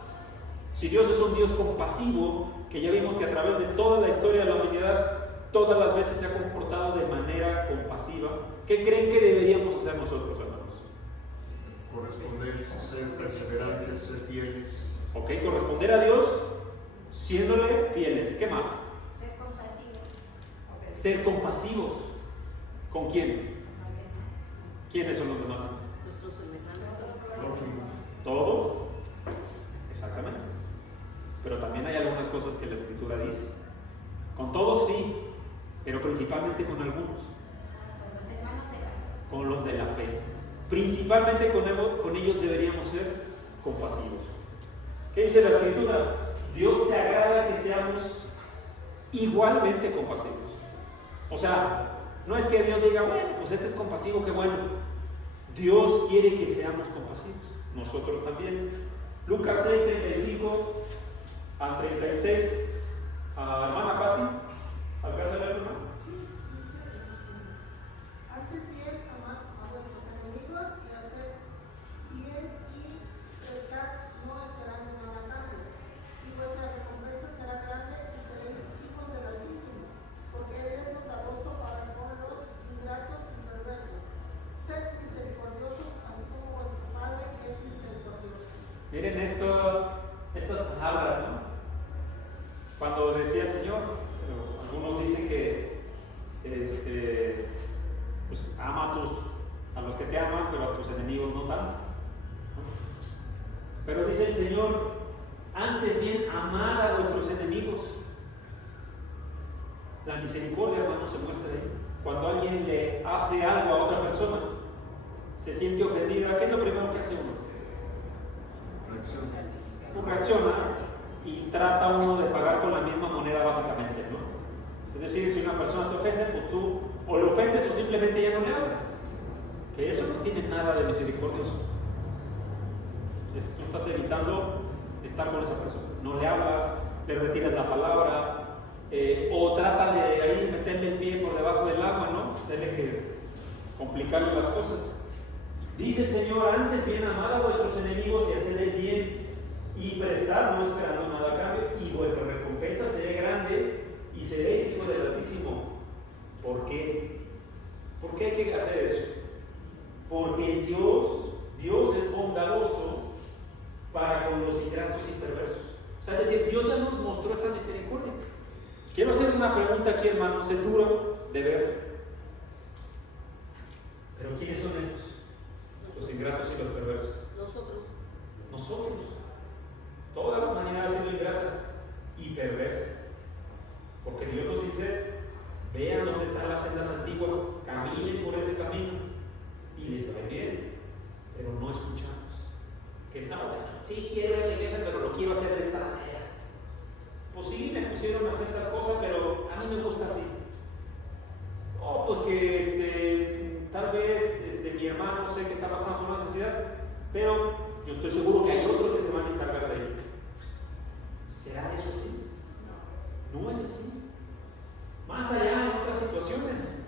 Si Dios es un Dios compasivo, que ya vimos que a través de toda la historia de la humanidad, todas las veces se ha comportado de manera compasiva, ¿qué creen que deberíamos hacer nosotros, hermanos? Corresponder, ser perseverantes, ser fieles. Ok, corresponder a Dios siéndole fieles. ¿Qué más? Ser compasivos. Ser compasivos. ¿Con quién? ¿Quiénes son los demás? Nuestros semejantes. Prójimo. ¿Todos? Exactamente. Pero también hay algunas cosas que la Escritura dice. Con todos sí, pero principalmente con algunos. Con los hermanos de la fe. Con los de la fe. Principalmente con ellos deberíamos ser compasivos. ¿Qué dice la Escritura? Dios se agrada que seamos igualmente compasivos. O sea, no es que Dios diga, bueno, pues este es compasivo, qué bueno. Dios quiere que seamos compasivos. Nosotros también. Lucas 6, 35 al 36. Hermana Pati, ¿alcanza a leer, hermano? Sí, dice, antes bien, amad a vuestros enemigos y hacer bien y prestar, no esperando nada a cambio. Y vuestra recompensa será grande y seréis hijos del Altísimo, porque Él es bondadoso para con los ingratos y perversos. Sed misericordiosos, así como vuestro Padre es misericordioso. Miren estas palabras, ¿no? Cuando decía el Señor, algunos dicen que pues ama a los que te aman, pero a tus enemigos no tanto, ¿no? Pero dice el Señor, antes bien amad a vuestros enemigos. La misericordia, hermano, se muestra ahí. Cuando alguien le hace algo a otra persona, se siente ofendida, ¿qué es lo primero que hace uno? Reacciona y trata uno de pagar con la misma moneda básicamente, ¿no? Es decir, si una persona te ofende, pues tú o le ofendes o simplemente ya no le hablas. Que eso no tiene nada de misericordioso. Tú estás evitando estar con esa persona. No le hablas, le retiras la palabra, o tratas de ahí meterle el pie por debajo del agua, ¿no? Hacerle que complicarle las cosas. Dice el Señor, antes bien amad a vuestros enemigos y hacedles bien y prestar, no esperando nada a cambio, y vuestra recompensa será grande y seréis hijos del Altísimo. ¿Por qué? ¿Por qué hay que hacer eso? Porque Dios es bondadoso para con los ingratos y perversos. O sea, es decir, Dios ya nos mostró esa misericordia. Quiero hacer una pregunta aquí, hermanos, es duro de ver. Pero ¿quiénes son estos? Los ingratos y los perversos. Nosotros. Toda la humanidad ha sido ingrata y perversa. Porque Dios nos dice, vean dónde están las sendas antiguas, caminen por ese camino y les va bien, pero no escuchamos. Que no, sí quiero ir a la iglesia, pero lo quiero hacer de esta manera. Pues sí, me pusieron a hacer tal cosa, pero a mí me gusta así. Oh, pues que tal vez mi hermano sé que está pasando una necesidad, pero yo estoy seguro que hay otros que se van a encargar de ello. ¿Será eso así? No es así. Más allá en otras situaciones,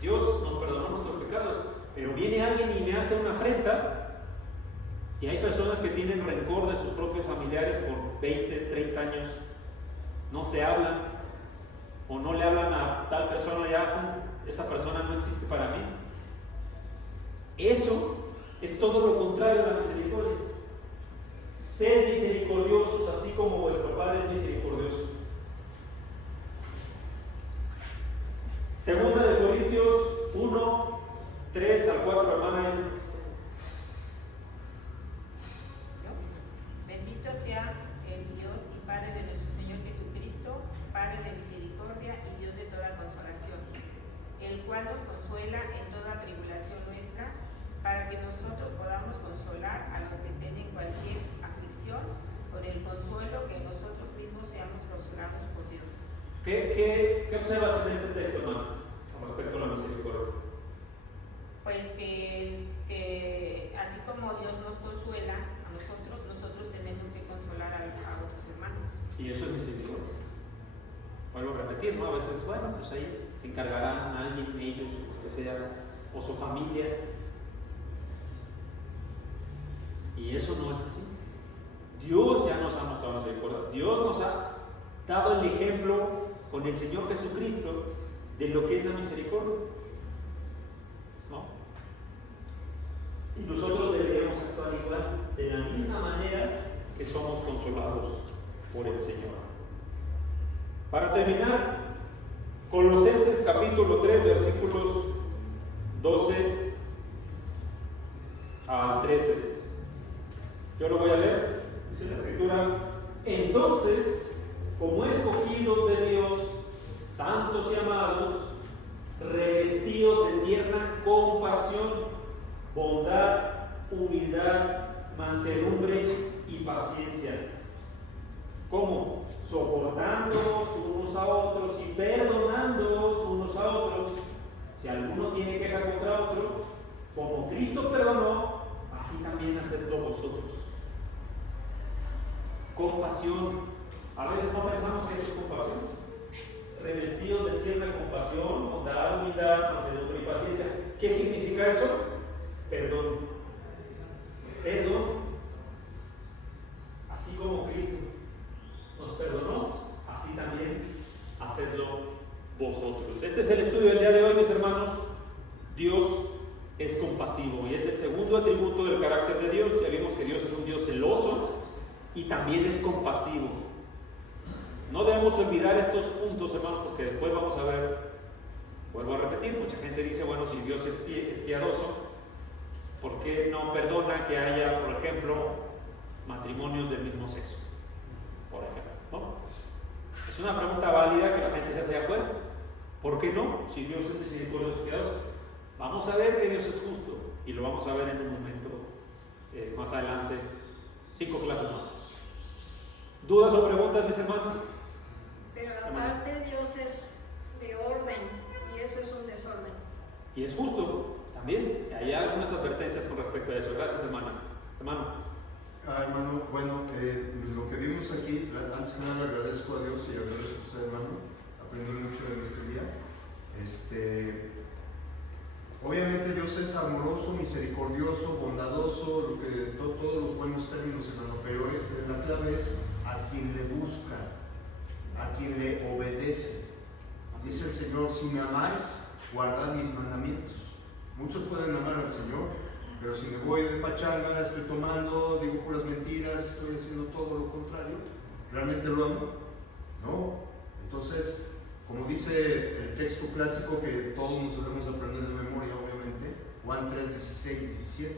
Dios nos perdonó nuestros pecados, pero viene alguien y me hace una afrenta, y hay personas que tienen rencor de sus propios familiares por 20, 30 años, no se hablan, o no le hablan a tal persona, ya esa persona no existe para mí. Eso Es todo lo contrario a la misericordia. Sed misericordiosos, así como vuestro Padre es misericordioso. Segunda de Corintios 1, 3 al 4, hermana. Bendito sea el Dios y Padre de nuestro Señor Jesucristo, Padre de misericordia y Dios de toda consolación, el cual nos consuela en toda tribulación nuestra, para que nosotros podamos consolar a los que estén en cualquier aflicción, con el consuelo que nosotros mismos seamos consolados por Dios. ¿Qué observas en este texto, hermano, con respecto a la misericordia? Pues que así como Dios nos consuela a nosotros tenemos que consolar a otros hermanos. Y eso es misericordia. Vuelvo a repetir, ¿no? A veces, bueno, pues ahí se encargarán alguien, ellos, o que sea, o su familia. Y eso no es así. Dios ya nos ha mostrado misericordia. Dios nos ha dado el ejemplo con el Señor Jesucristo de lo que es la misericordia, ¿no? Y nosotros deberíamos actuar igual, de la misma manera que somos consolados por el Señor. Para terminar, Colosenses capítulo 3, versículos 12 al 13. Yo lo voy a leer. Dice la Escritura: entonces, como escogidos de Dios, santos y amados, revestidos de tierna compasión, bondad, humildad, mansedumbre y paciencia. ¿Cómo? Soportándonos unos a otros y perdonándonos unos a otros, si alguno tiene queja contra otro, como Cristo perdonó, así también hacedlo vosotros. Compasión. A veces no pensamos que eso es compasión. Revestidos de tierna compasión, bondad, humildad, mansedumbre y paciencia. ¿Qué significa eso? Perdón. Perdón. Así como Cristo nos perdonó, así también hacedlo vosotros. Este es el estudio del día de hoy, mis hermanos. Dios es compasivo y es el segundo atributo del carácter de Dios. Ya vimos que Dios es un Dios celoso y también es compasivo. No debemos olvidar estos puntos, hermanos, porque después vamos a ver, vuelvo a repetir, mucha gente dice, bueno, si Dios es piadoso, ¿por qué no perdona que haya, por ejemplo, matrimonios del mismo sexo? Por ejemplo, ¿no? Es una pregunta válida que la gente se hace de afuera. ¿Por qué no? Si Dios es misericordioso y piadoso. Vamos a ver que Dios es justo y lo vamos a ver en un momento más adelante. 5 clases más. ¿Dudas o preguntas, mis hermanos? Pero aparte Dios es de orden y eso es un desorden. Y es justo también. Hay algunas advertencias con respecto a eso. Gracias, hermana. Hermano. Hermano, bueno, lo que vimos aquí, antes que nada agradezco a Dios y agradezco a usted, hermano. Aprendí mucho en este día. Obviamente Dios es amoroso, misericordioso, bondadoso, todos los buenos términos, hermano, pero la clave es a quien le busca, a quien le obedece. Dice el Señor: si me amáis, guardad mis mandamientos. Muchos pueden amar al Señor, pero si me voy de pachanga, estoy tomando, digo puras mentiras, estoy haciendo todo lo contrario, ¿realmente lo amo? No. Entonces, como dice el texto clásico que todos nos debemos aprender de memoria, obviamente, Juan 3, 16, 17,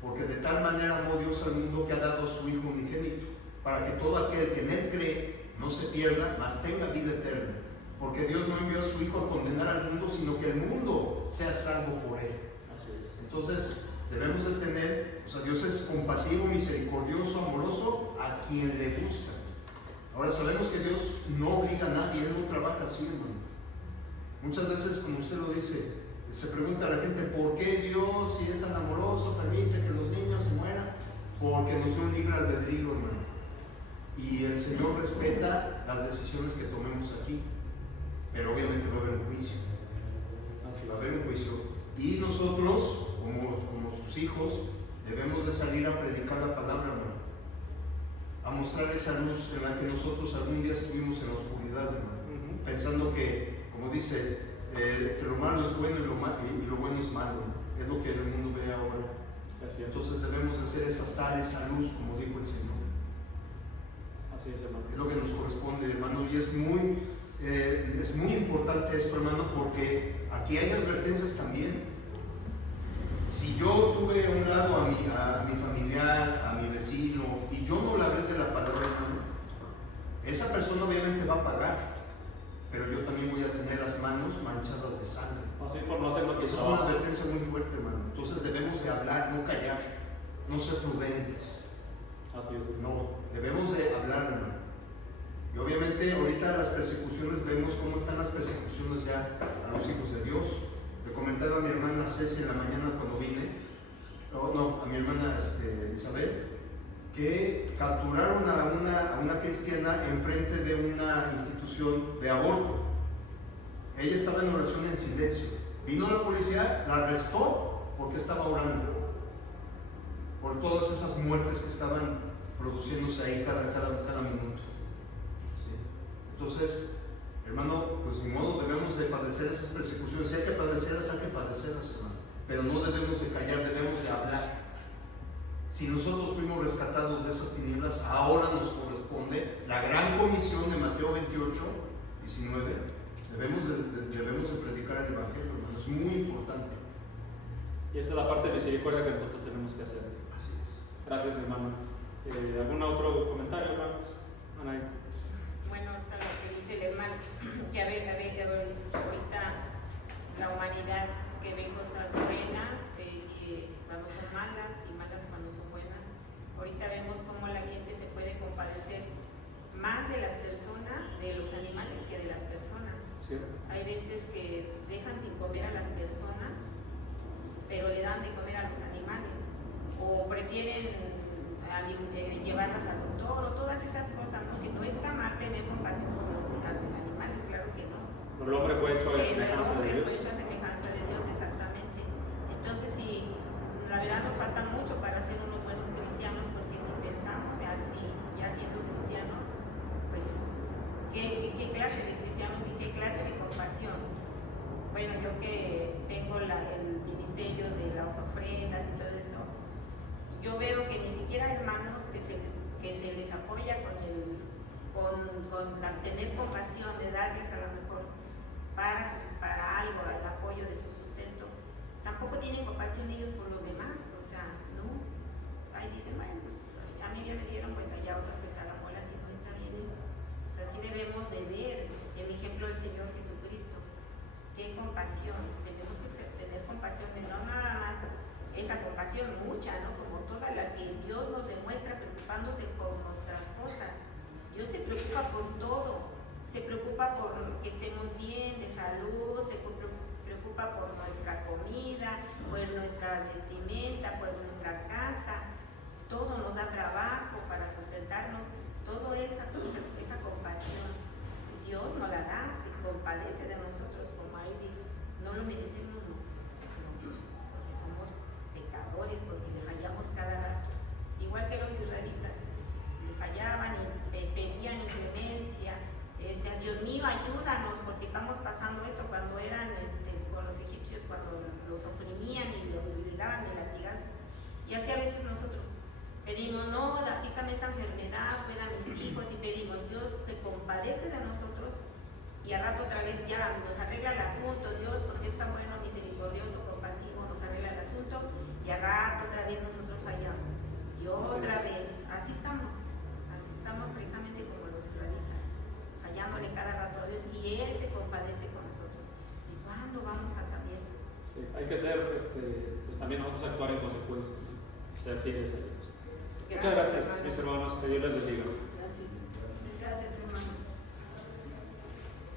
porque de tal manera amó Dios al mundo que ha dado a su Hijo unigénito, para que todo aquel que en Él cree no se pierda, mas tenga vida eterna. Porque Dios no envió a su Hijo a condenar al mundo, sino que el mundo sea salvo por Él. Entonces, debemos de tener, Dios es compasivo, misericordioso, amoroso a quien le gusta. Ahora sabemos que Dios no obliga a nadie, Él no trabaja así, hermano. Muchas veces, como usted lo dice, se pregunta a la gente, ¿por qué Dios, si es tan amoroso, permite que los niños se mueran? Porque nos dio un libre albedrío, hermano. Y el Señor respeta las decisiones que tomemos aquí, pero obviamente va a haber un juicio. Va a haber un juicio. Y nosotros, como sus hijos, debemos de salir a predicar la palabra, hermano. A mostrar esa luz en la que nosotros algún día estuvimos en la oscuridad, hermano. Pensando que, como dice, que lo malo es bueno y lo bueno es malo. Es lo que el mundo ve ahora. Así es. Entonces debemos de ser esa sal, esa luz, como dijo el Señor. Así es, hermano. Es lo que nos corresponde, hermano, y es muy importante esto, hermano, porque aquí hay advertencias también. Si yo tuve a un lado a mi familiar, a mi vecino, y yo no le hablé de la palabra, hermano, esa persona obviamente va a pagar, pero yo también voy a tener las manos manchadas de sangre. Así por no hacer nuestro Eso es una trabajo. advertencia muy fuerte, hermano. Entonces debemos de hablar, no callar, no ser prudentes. Así es. No, debemos de hablar, hermano. Y obviamente ahorita las persecuciones, vemos cómo están las persecuciones ya a los hijos de Dios. Le comentaba a mi hermana Ceci en la mañana cuando vine, a mi hermana Isabel, que capturaron a una cristiana enfrente de una institución de aborto. Ella estaba en oración en silencio. Vino la policía, la arrestó porque estaba orando por todas esas muertes que estaban produciéndose ahí cada minuto. ¿Sí? Entonces, hermano, pues ni modo, debemos de padecer esas persecuciones. Si hay que padecerlas, hermano. Pero no debemos de callar, debemos de hablar. Si nosotros fuimos rescatados de esas tinieblas, ahora nos corresponde la gran comisión de Mateo 28, 19. Debemos de predicar el Evangelio, hermano. Es muy importante. Y esa es la parte de misericordia que nosotros tenemos que hacer. Así es. Gracias, mi hermano. ¿Algún otro comentario, hermanos? Anaí. Bueno, ahorita lo que dice el hermano, que a ver, ahorita la humanidad que ve cosas buenas cuando son malas y malas cuando son buenas. Ahorita vemos cómo la gente se puede compadecer más de las personas, de los animales, que de las personas. Sí. Hay veces que dejan sin comer a las personas, pero le dan de comer a los animales, o prefieren llevarlas al doctor, o todas esas cosas, ¿no? Que no está mal tener compasión por los animales, claro que no. Pero el hombre fue hecho a semejanza de Dios. Fue hecho a semejanza de Dios, exactamente. Entonces, sí, la verdad nos falta mucho para ser unos buenos cristianos, porque si pensamos así, ya siendo cristianos, pues, ¿qué clase de cristianos y qué clase de compasión? Bueno, yo que tengo el ministerio de las ofrendas y todo eso, yo veo que ni siquiera hermanos que se les apoya con tener compasión, de darles a lo mejor para algo, el apoyo de su sustento, tampoco tienen compasión ellos por los demás, o sea, no. Ahí dicen, bueno, pues a mí ya me dieron, pues allá otros que se hagan bolas y no está bien eso. O sea, sí debemos de ver el ejemplo del Señor Jesucristo. Qué compasión, tenemos que tener compasión, de no nada más esa compasión mucha, ¿no? Como toda la que Dios nos demuestra preocupándose por nuestras cosas. Dios se preocupa por todo, se preocupa por que estemos bien de salud, se preocupa por nuestra comida, por nuestra vestimenta, por nuestra casa. Todo nos da trabajo para sustentarnos, toda esa compasión. Dios nos la da, se compadece de nosotros, como ahí dijo, no lo merecemos, no, porque somos pecadores, porque le fallamos cada rato, igual que los israelitas, le fallaban y pedían inclemencia, Dios mío, ayúdanos, porque estamos pasando esto cuando eran con los egipcios, cuando los oprimían y los daban de latigazo, y así a veces nosotros pedimos, no, quítame esta enfermedad, ven a mis hijos, y pedimos, Dios se compadece de nosotros, y al rato otra vez ya nos arregla el asunto, Dios, porque es tan bueno, misericordioso, compasivo, nos arregla el asunto, y al rato otra vez nosotros fallamos, y otra vez, así estamos precisamente como los israelitas, fallándole cada rato a Dios, y Él se compadece con nosotros. ¿Y cuándo vamos a cambiar? Sí, hay que ser, pues también nosotros actuar en consecuencia, ser fieles a Dios. Muchas gracias, mis hermanos, que Dios les bendiga. Gracias. Gracias, hermano.